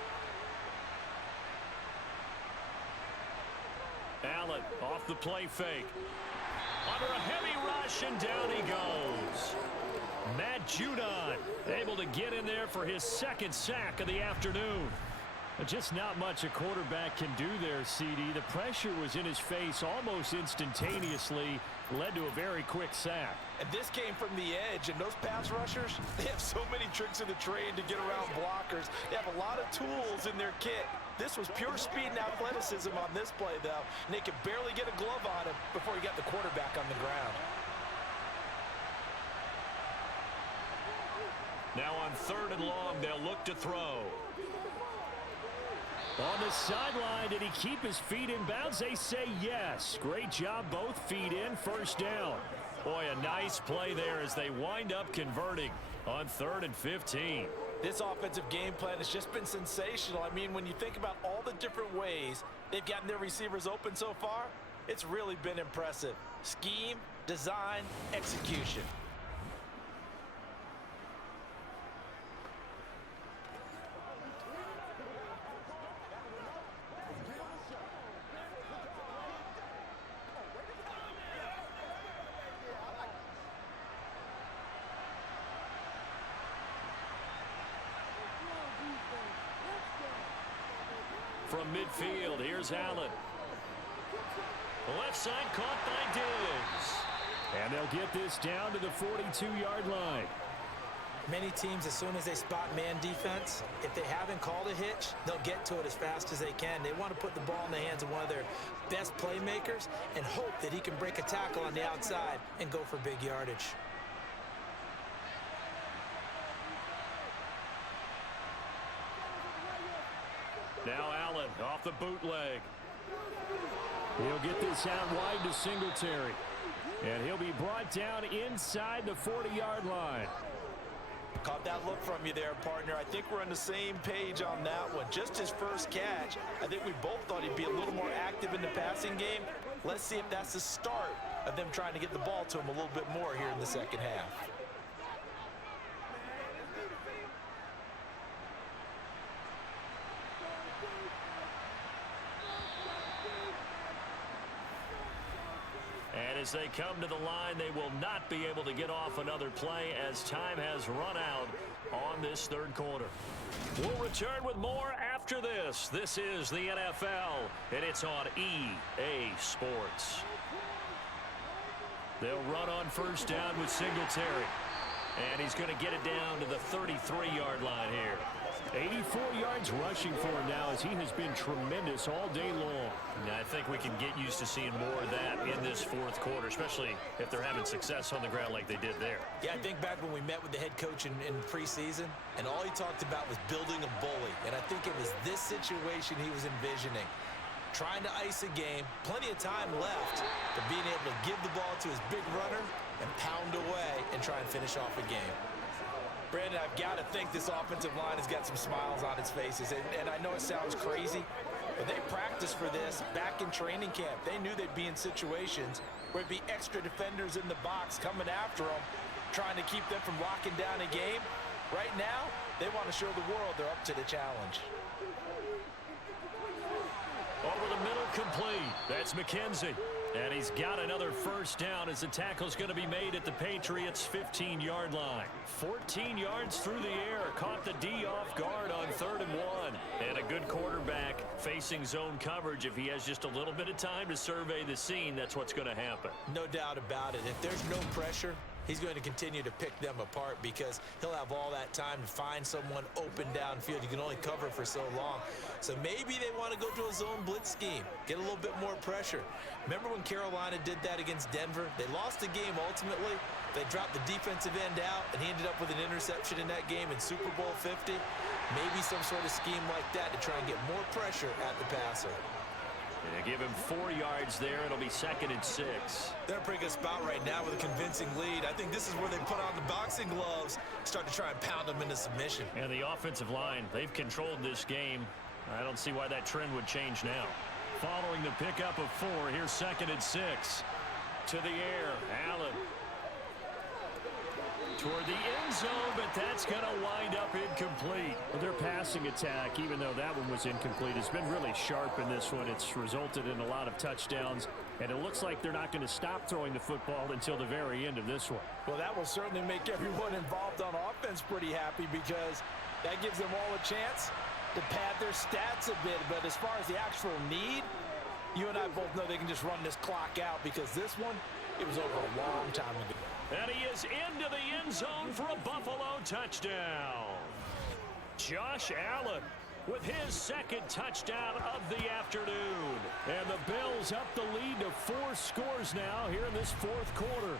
Allen off the play fake. Under a heavy rush, and down he goes. Matt Judon able to get in there for his 2nd sack of the afternoon. But just not much a quarterback can do there, CD. The pressure was in his face almost instantaneously, led to a very quick sack. And this came from the edge, and those pass rushers, they have so many tricks of the trade to get around blockers. They have a lot of tools in their kit. This was pure speed and athleticism on this play, though, and they could barely get a glove on him before he got the quarterback on the ground. Now on 3rd and long, they'll look to throw. On the sideline, did he keep his feet in bounds? They say yes. Great job, both feet in, 1st down. Boy, a nice play there as they wind up converting on 3rd and 15. This offensive game plan has just been sensational. I mean, when you think about all the different ways They've gotten their receivers open so far. It's really been impressive. Scheme, design, execution. From midfield, here's Allen. Left side caught by Diggs. And they'll get this down to the 42-yard line. Many teams, as soon as they spot man defense, if they haven't called a hitch, they'll get to it as fast as they can. They want to put the ball in the hands of one of their best playmakers and hope that he can break a tackle on the outside and go for big yardage. Now Allen off the bootleg. He'll get this out wide to Singletary. And he'll be brought down inside the 40-yard line. Caught that look from you there, partner. I think we're on the same page on that one. Just his first catch, I think we both thought he'd be a little more active in the passing game. Let's see if that's the start of them trying to get the ball to him a little bit more here in the second half. And as they come to the line, they will not be able to get off another play as time has run out on this third quarter. We'll return with more after this. This is the NFL, and it's on EA Sports. They'll run on first down with Singletary. And he's going to get it down to the 33-yard line here. 84 yards rushing for him now as he has been tremendous all day long. I think we can get used to seeing more of that in this fourth quarter, especially if they're having success on the ground like they did there. Yeah, I think back when we met with the head coach in preseason, and all he talked about was building a bully. And I think it was this situation he was envisioning. Trying to ice a game, plenty of time left, but being able to give the ball to his big runner and pound away and try and finish off a game. Brandon, I've got to think this offensive line has got some smiles on its faces. And I know it sounds crazy, but they practiced for this back in training camp. They knew they'd be in situations where it'd be extra defenders in the box coming after them, trying to keep them from locking down a game. Right now, they want to show the world they're up to the challenge. Over the middle, complete. That's McKenzie. And he's got another first down as the tackle's going to be made at the Patriots' 15-yard line. 14 yards through the air. Caught the D off guard on 3rd and 1. And a good quarterback facing zone coverage. If he has just a little bit of time to survey the scene, that's what's going to happen. No doubt about it. If there's no pressure, he's going to continue to pick them apart because he'll have all that time to find someone open downfield. You can only cover for so long. So maybe they want to go to a zone blitz scheme, get a little bit more pressure. Remember when Carolina did that against Denver? They lost the game ultimately. They dropped the defensive end out, and he ended up with an interception in that game in Super Bowl 50. Maybe some sort of scheme like that to try and get more pressure at the passer. They give him 4 yards there. It'll be 2nd and 6. They're in a pretty good spot right now with a convincing lead. I think this is where they put on the boxing gloves, start to try and pound them into submission. And the offensive line, they've controlled this game. I don't see why that trend would change now. Following the pickup of 4, here's 2nd and 6. To the air, Allen. Toward the end zone, but that's going to wind up incomplete. Well, their passing attack, even though that one was incomplete, has been really sharp in this one. It's resulted in a lot of touchdowns, and it looks like they're not going to stop throwing the football until the very end of this one. Well, that will certainly make everyone involved on offense pretty happy because that gives them all a chance to pad their stats a bit. But as far as the actual need, you and I both know they can just run this clock out because this one, it was over a long time ago. And he is into the end zone for a Buffalo touchdown. Josh Allen with his 2nd touchdown of the afternoon. And the Bills up the lead to 4 scores now here in this 4th quarter.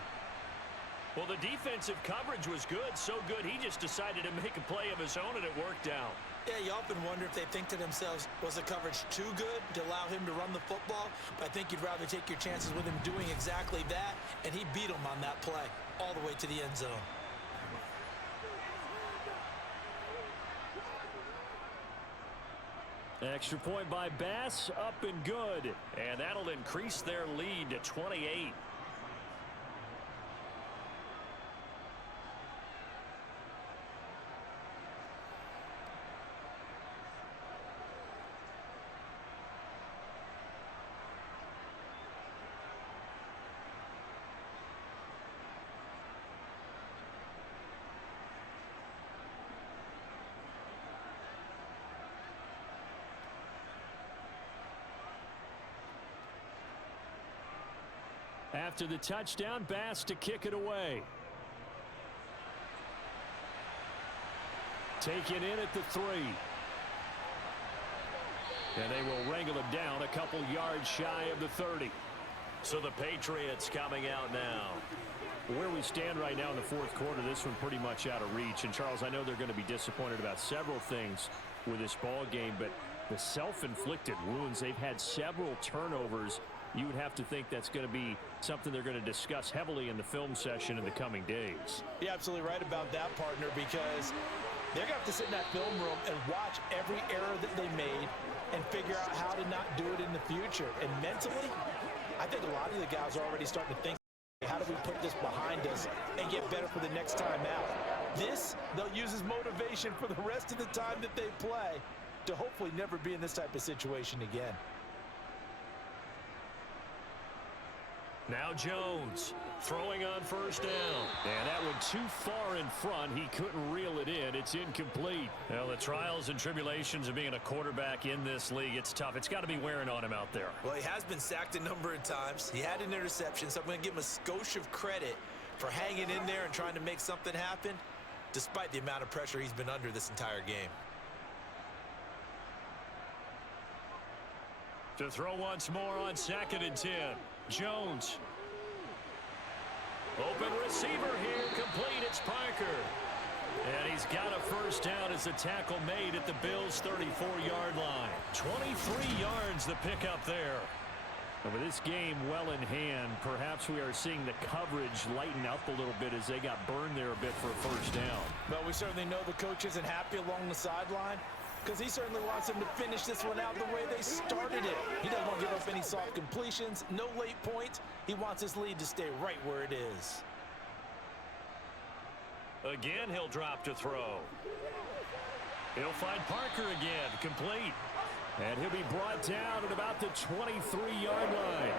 Well, the defensive coverage was good, so good he just decided to make a play of his own, and it worked out. Yeah, you often wonder if they think to themselves, was the coverage too good to allow him to run the football? But I think you'd rather take your chances with him doing exactly that, and he beat him on that play all the way to the end zone. Extra point by Bass, up and good. And that'll increase their lead to 28. After the touchdown, Bass to kick it away. Taken in at the 3. And they will wrangle it down a couple yards shy of the 30. So the Patriots coming out now. Where we stand right now in the fourth quarter, this one pretty much out of reach. And, Charles, I know they're going to be disappointed about several things with this ball game, but the self-inflicted wounds, they've had several turnovers. You would have to think that's going to be something they're going to discuss heavily in the film session in the coming days. You're absolutely right about that, partner, because they're going to have to sit in that film room and watch every error that they made and figure out how to not do it in the future. And mentally, I think a lot of the guys are already starting to think, how do we put this behind us and get better for the next time out? This, they'll use as motivation for the rest of the time that they play to hopefully never be in this type of situation again. Now Jones throwing on first down. And that one too far in front. He couldn't reel it in. It's incomplete. Well, the trials and tribulations of being a quarterback in this league, it's tough. It's got to be wearing on him out there. Well, he has been sacked a number of times. He had an interception, so I'm going to give him a skosh of credit for hanging in there and trying to make something happen, despite the amount of pressure he's been under this entire game. To throw once more on 2nd and 10. Jones. Open receiver here, complete. It's Parker. And he's got a first down as the tackle made at the Bills' 34-yard line. 23 yards the pickup there. And with this game well in hand, perhaps we are seeing the coverage lighten up a little bit as they got burned there a bit for a first down. Well, we certainly know the coach isn't happy along the sideline, because he certainly wants them to finish this one out the way they started it. He doesn't want to give up any soft completions, no late points. He wants his lead to stay right where it is. Again, he'll drop to throw. He'll find Parker again, complete. And he'll be brought down at about the 23-yard line.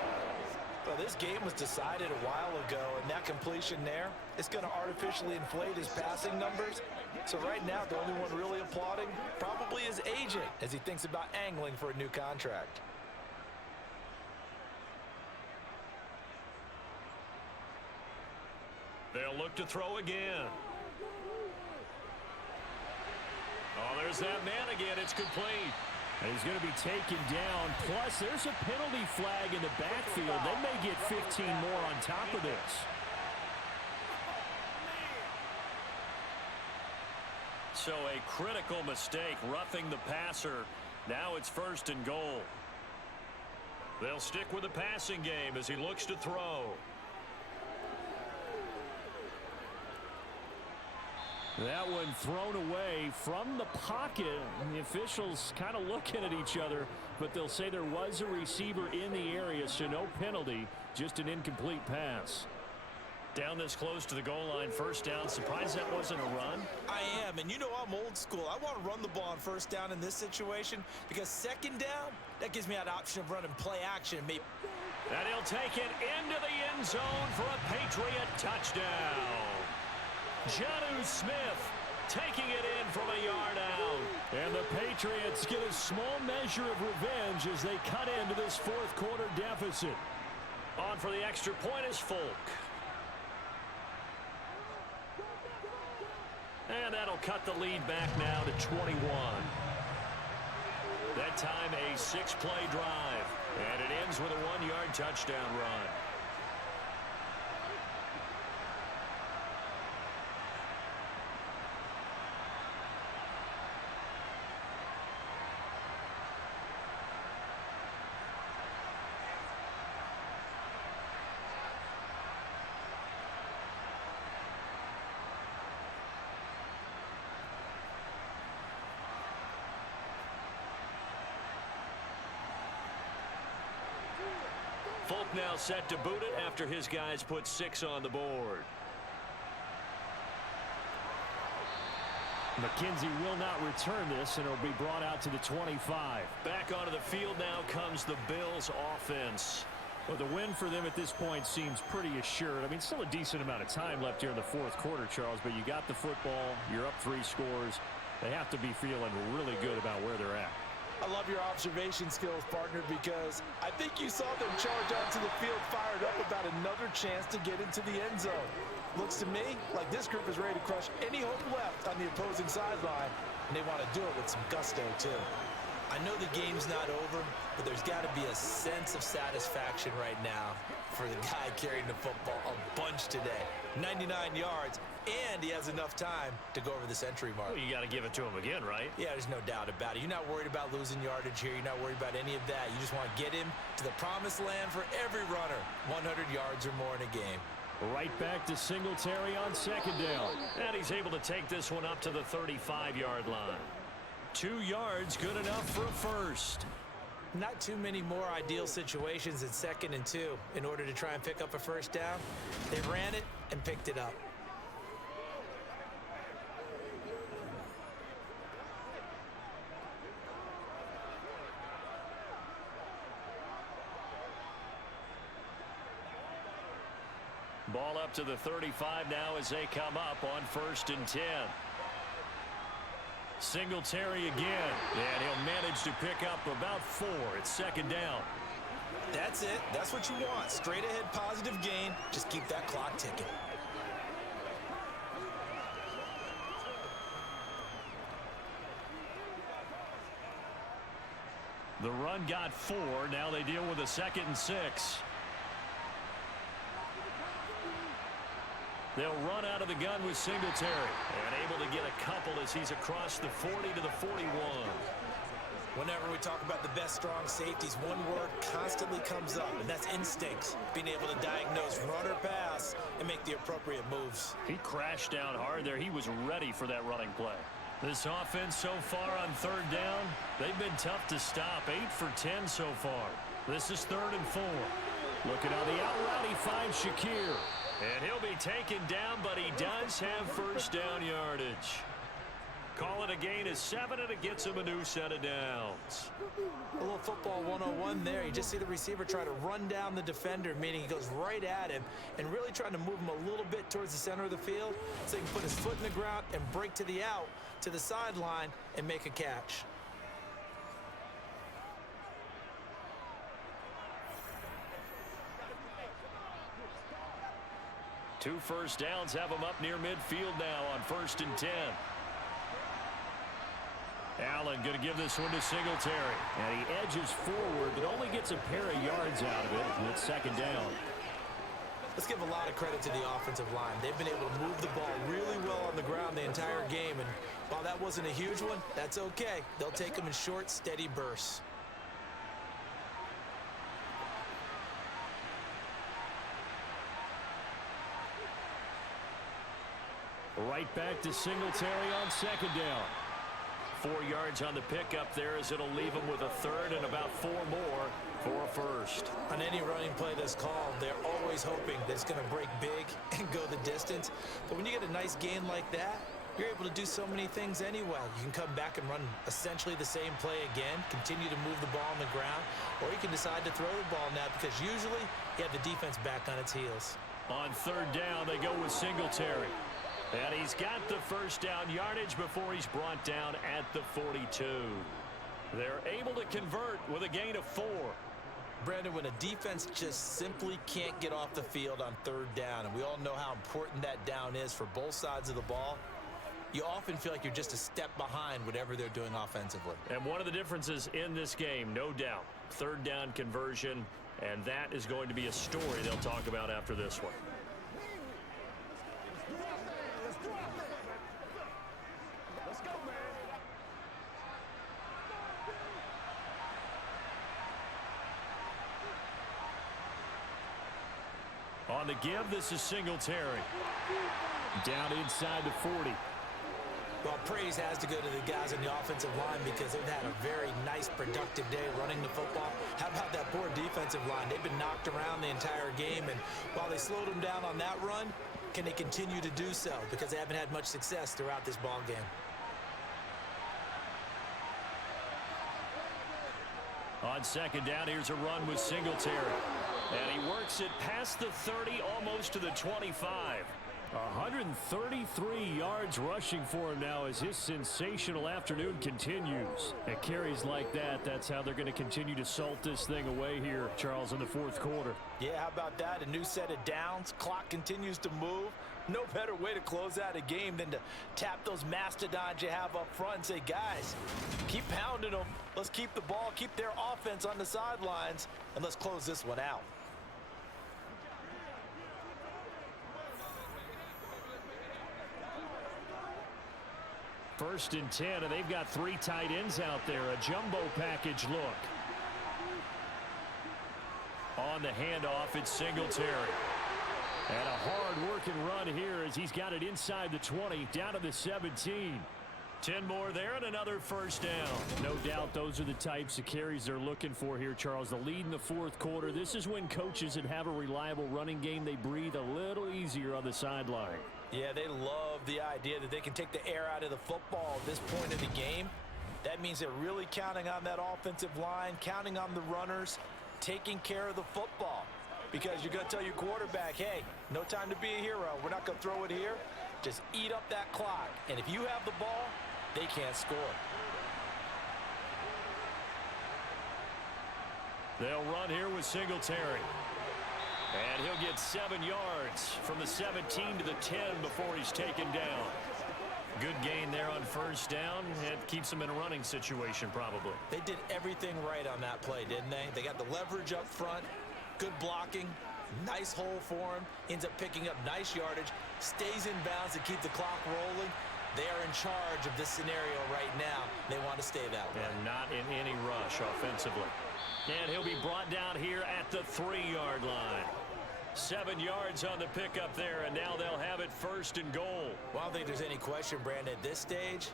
Well, this game was decided a while ago, and that completion there is going to artificially inflate his passing numbers. So right now, the only one really applauding probably his agent as he thinks about angling for a new contract. They'll look to throw again. Oh, there's that man again. It's complete. And he's going to be taken down. Plus, there's a penalty flag in the backfield. They may get 15 more on top of this. So a critical mistake, roughing the passer. Now it's 1st and goal. They'll stick with the passing game as he looks to throw. That one thrown away from the pocket. And the officials kind of looking at each other, but they'll say there was a receiver in the area, so no penalty, just an incomplete pass. Down this close to the goal line, first down. Surprised that wasn't a run? I am, and you know I'm old school. I want to run the ball on first down in this situation because 2nd down, that gives me that option of running play action. Maybe. And he'll take it into the end zone for a Patriot touchdown. Jonnu Smith taking it in from a yard out. And the Patriots get a small measure of revenge as they cut into this fourth quarter deficit. On for the extra point is Folk. And that'll cut the lead back now to 21. That time a 6-play drive. And it ends with a 1-yard touchdown run. Folk now set to boot it after his guys put 6 on the board. McKenzie will not return this, and it'll be brought out to the 25. Back onto the field now comes the Bills offense. Well, the win for them at this point seems pretty assured. I mean, still a decent amount of time left here in the fourth quarter, Charles, but you got the football. You're up 3 scores. They have to be feeling really good about where they're at. I love your observation skills, partner, because I think you saw them charge onto the field fired up about another chance to get into the end zone. Looks to me like this group is ready to crush any hope left on the opposing sideline, and they want to do it with some gusto, too. I know the game's not over, but there's got to be a sense of satisfaction right now for the guy carrying the football a bunch today. 99 yards, and he has enough time to go over the century mark. Well, you got to give it to him again, right? Yeah, there's no doubt about it. You're not worried about losing yardage here. You're not worried about any of that. You just want to get him to the promised land for every runner. 100 yards or more in a game. Right back to Singletary on second down. And he's able to take this one up to the 35-yard line. 2 yards, good enough for a first. Not too many more ideal situations in 2nd and 2 in order to try and pick up a first down. They ran it and picked it up. Ball up to the 35 now as they come up on 1st and 10. Singletary again, and he'll manage to pick up about 4. It's 2nd down. That's it. That's what you want. Straight ahead positive gain. Just keep that clock ticking. The run got 4. Now they deal with a 2nd and 6. They'll run out of the gun with Singletary, and able to get a couple as he's across the 40 to the 41. Whenever we talk about the best strong safeties, one word constantly comes up, and that's instincts. Being able to diagnose run or pass and make the appropriate moves. He crashed down hard there. He was ready for that running play. This offense so far on 3rd down, they've been tough to stop. 8 for 10 so far. This is 3rd and 4. Looking on the out route, he finds Shakir. And he'll be taken down, but he does have first down yardage. Call it a gain of 7, and it gets him a new set of downs. A little football 101 there. You just see the receiver try to run down the defender, meaning he goes right at him and really trying to move him a little bit towards the center of the field so he can put his foot in the ground and break to the out, to the sideline, and make a catch. Two first downs have him up near midfield now on 1st and 10. Allen going to give this one to Singletary. And he edges forward, but only gets a pair of yards out of it. And it's 2nd down. Let's give a lot of credit to the offensive line. They've been able to move the ball really well on the ground the entire game. And while that wasn't a huge one, that's okay. They'll take them in short, steady bursts. Right back to Singletary on 2nd down. 4 yards on the pickup there as it'll leave him with a 3rd and about 4 more for a first. On any running play that's called, they're always hoping that it's going to break big and go the distance. But when you get a nice gain like that, you're able to do so many things anyway. You can come back and run essentially the same play again, continue to move the ball on the ground, or you can decide to throw the ball now because usually you have the defense back on its heels. On 3rd down, they go with Singletary. And he's got the first down yardage before he's brought down at the 42. They're able to convert with a gain of 4. Brandon, when a defense just simply can't get off the field on 3rd down, and we all know how important that down is for both sides of the ball, you often feel like you're just a step behind whatever they're doing offensively. And one of the differences in this game, no doubt, 3rd down conversion, and that is going to be a story they'll talk about after this one. On the give, this is Singletary. Down inside the 40. Well, praise has to go to the guys on the offensive line because they've had a very nice, productive day running the football. How about that poor defensive line? They've been knocked around the entire game, and while they slowed them down on that run, can they continue to do so? Because they haven't had much success throughout this ball game. On second down, here's a run with Singletary. And he works it past the 30, almost to the 25. 133 yards rushing for him now as his sensational afternoon continues. At carries like that, that's how they're going to continue to salt this thing away here, Charles, in the fourth quarter. Yeah, how about that? A new set of downs. Clock continues to move. No better way to close out a game than to tap those mastodons you have up front and say, guys, keep pounding them. Let's keep the ball, keep their offense on the sidelines, and let's close this one out. First and 10, and they've got 3 tight ends out there. A jumbo package look. On the handoff, it's Singletary. And a hard-working run here as he's got it inside the 20, down to the 17. 10 more there and another first down. No doubt those are the types of carries they're looking for here, Charles. The lead in the fourth quarter. This is when coaches that have a reliable running game, they breathe a little easier on the sideline. Yeah, they love the idea that they can take the air out of the football at this point in the game. That means they're really counting on that offensive line, counting on the runners, taking care of the football. Because you're going to tell your quarterback, hey, no time to be a hero. We're not going to throw it here. Just eat up that clock. And if you have the ball, they can't score. They'll run here with Singletary. And he'll get 7 yards from the 17 to the 10 before he's taken down. Good gain there on first down. It keeps them in a running situation probably. They did everything right on that play, didn't they? They got the leverage up front, good blocking, nice hole for him, ends up picking up nice yardage, stays in bounds to keep the clock rolling. They are in charge of this scenario right now. They want to stay that way. And not in any rush offensively. And he'll be brought down here at the 3-yard line. 7 yards on the pickup there, and now they'll have it first and goal. Well, I don't think there's any question, Brandon, at this stage,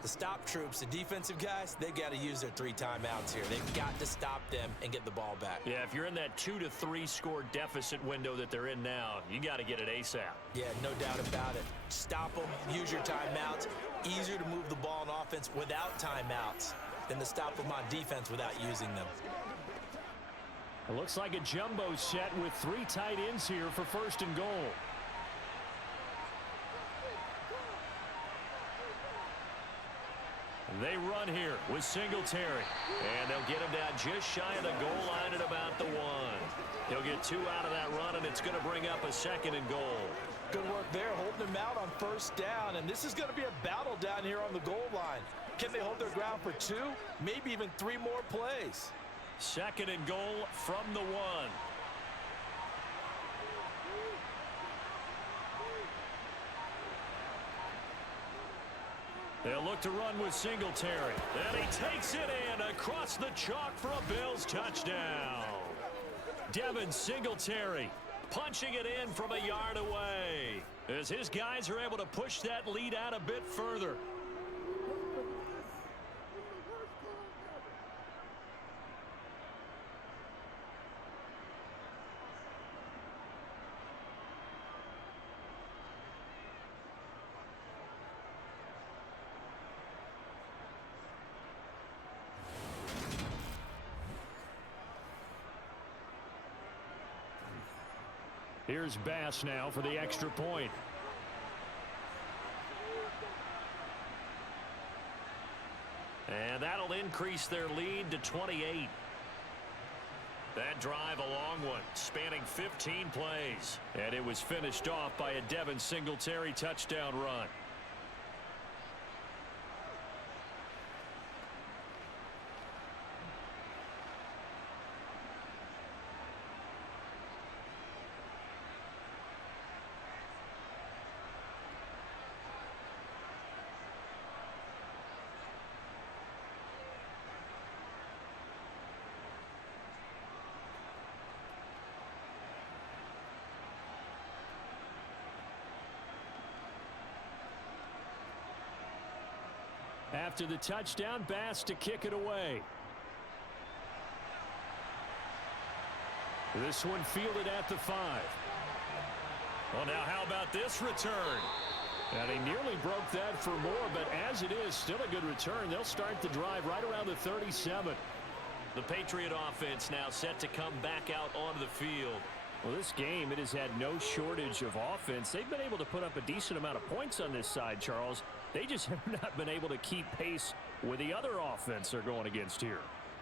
the stop troops, the defensive guys, they got to use their 3 timeouts here. They've got to stop them and get the ball back. Yeah, if you're in that 2 to 3 score deficit window that they're in now, you got to get it ASAP. Yeah, no doubt about it. Stop them, use your timeouts. Easier to move the ball on offense without timeouts than to stop them on defense without using them. It looks like a jumbo set with 3 tight ends here for first and goal. They run here with Singletary. And they'll get him down just shy of the goal line at about the 1. He'll get 2 out of that run, and it's going to bring up a second and goal. Good work there, holding him out on first down. And this is going to be a battle down here on the goal line. Can they hold their ground for 2, maybe even 3 more plays? Second and goal from the 1. They'll look to run with Singletary. And he takes it in across the chalk for a Bills touchdown. Devin Singletary punching it in from a yard away as his guys are able to push that lead out a bit further. Here's Bass now for the extra point. And that'll increase their lead to 28. That drive, a long one, spanning 15 plays. And it was finished off by a Devin Singletary touchdown run. After the touchdown, Bass to kick it away. This one fielded at the 5. Well, now how about this return? And he nearly broke that for more, but as it is, still a good return. They'll start the drive right around the 37. The Patriot offense now set to come back out onto the field. Well, this game, it has had no shortage of offense. They've been able to put up a decent amount of points on this side, Charles. They just have not been able to keep pace with the other offense they're going against here.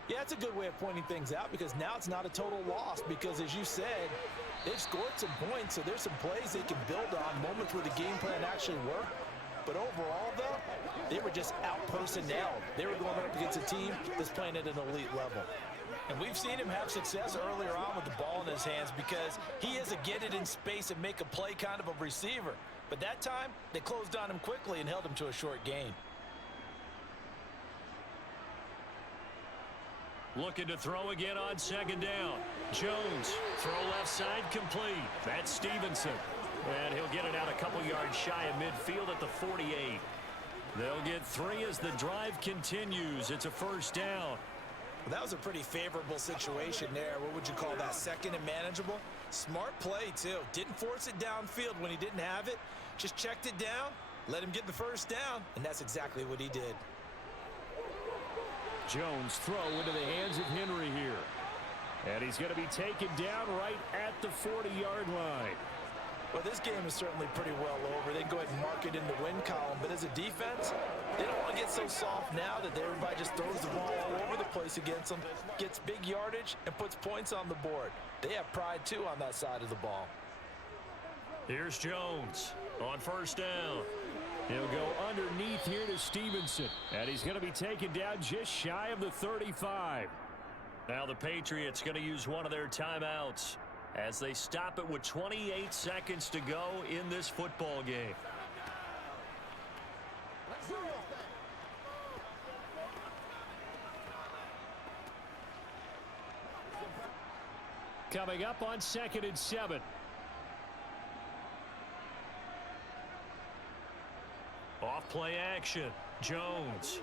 Yeah, it's a good way of pointing things out because now it's not a total loss because, as you said, they've scored some points, so there's some plays they can build on, moments where the game plan actually worked. But overall, though, they were just out-personnel. They were going up against a team that's playing at an elite level. And we've seen him have success earlier on with the ball in his hands because he is a get it in space and make a play kind of a receiver. But that time, they closed on him quickly and held him to a short gain. Looking to throw again on second down. Jones, throw left side complete. That's Stevenson. And he'll get it out a couple yards shy of midfield at the 48. They'll get 3 as the drive continues. It's a first down. Well, that was a pretty favorable situation there. What would you call that? Second and manageable? Smart play, too. Didn't force it downfield when he didn't have it. Just checked it down, let him get the first down, and that's exactly what he did. Jones throw into the hands of Henry here. And he's going to be taken down right at the 40-yard line. Well, this game is certainly pretty well over. They can go ahead and mark it in the win column. But as a defense, they don't want to get so soft now that everybody just throws the ball all over the place against them, gets big yardage, and puts points on the board. They have pride, too, on that side of the ball. Here's Jones on first down. He'll go underneath here to Stevenson. And he's going to be taken down just shy of the 35. Now the Patriots going to use one of their timeouts as they stop it with 28 seconds to go in this football game. Coming up on 2nd and 7. Off play action. Jones.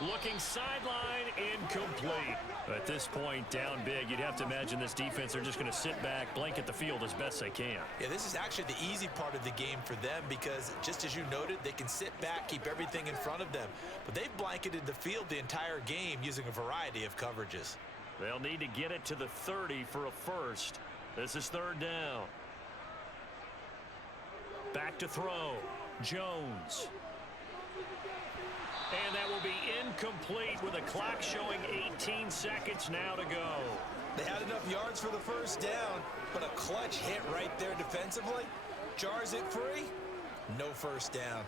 Looking sideline, incomplete. At this point, down big, you'd have to imagine this defense, they're just going to sit back, blanket the field as best they can. Yeah, this is actually the easy part of the game for them because, just as you noted, they can sit back, keep everything in front of them. But they've blanketed the field the entire game using a variety of coverages. They'll need to get it to the 30 for a first. This is 3rd down. Back to throw. Jones. And that will be incomplete with a clock showing 18 seconds now to go. They had enough yards for the first down, but a clutch hit right there defensively. Jars it free. No first down.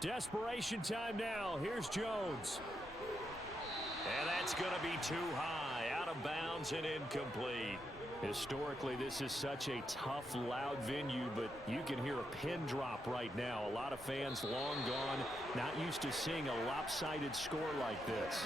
Desperation time now. Here's Jones. And that's going to be too high, out of bounds and incomplete. Historically, this is such a tough, loud venue, but you can hear a pin drop right now. A lot of fans long gone, not used to seeing a lopsided score like this.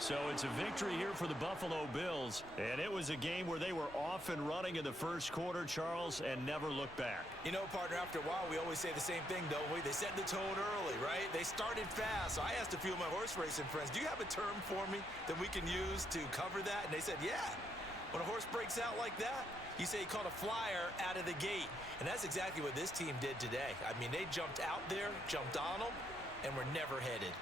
So it's a victory here for the Buffalo Bills, and it was a game where they were off and running in the first quarter, Charles, and never looked back. You know, partner, after a while, we always say the same thing, don't we? They set the tone early, right? They started fast. So I asked a few of my horse racing friends, do you have a term for me that we can use to cover that? And they said, yeah. When a horse breaks out like that, you say he caught a flyer out of the gate. And that's exactly what this team did today. I mean, they jumped out there, jumped on them, and were never headed.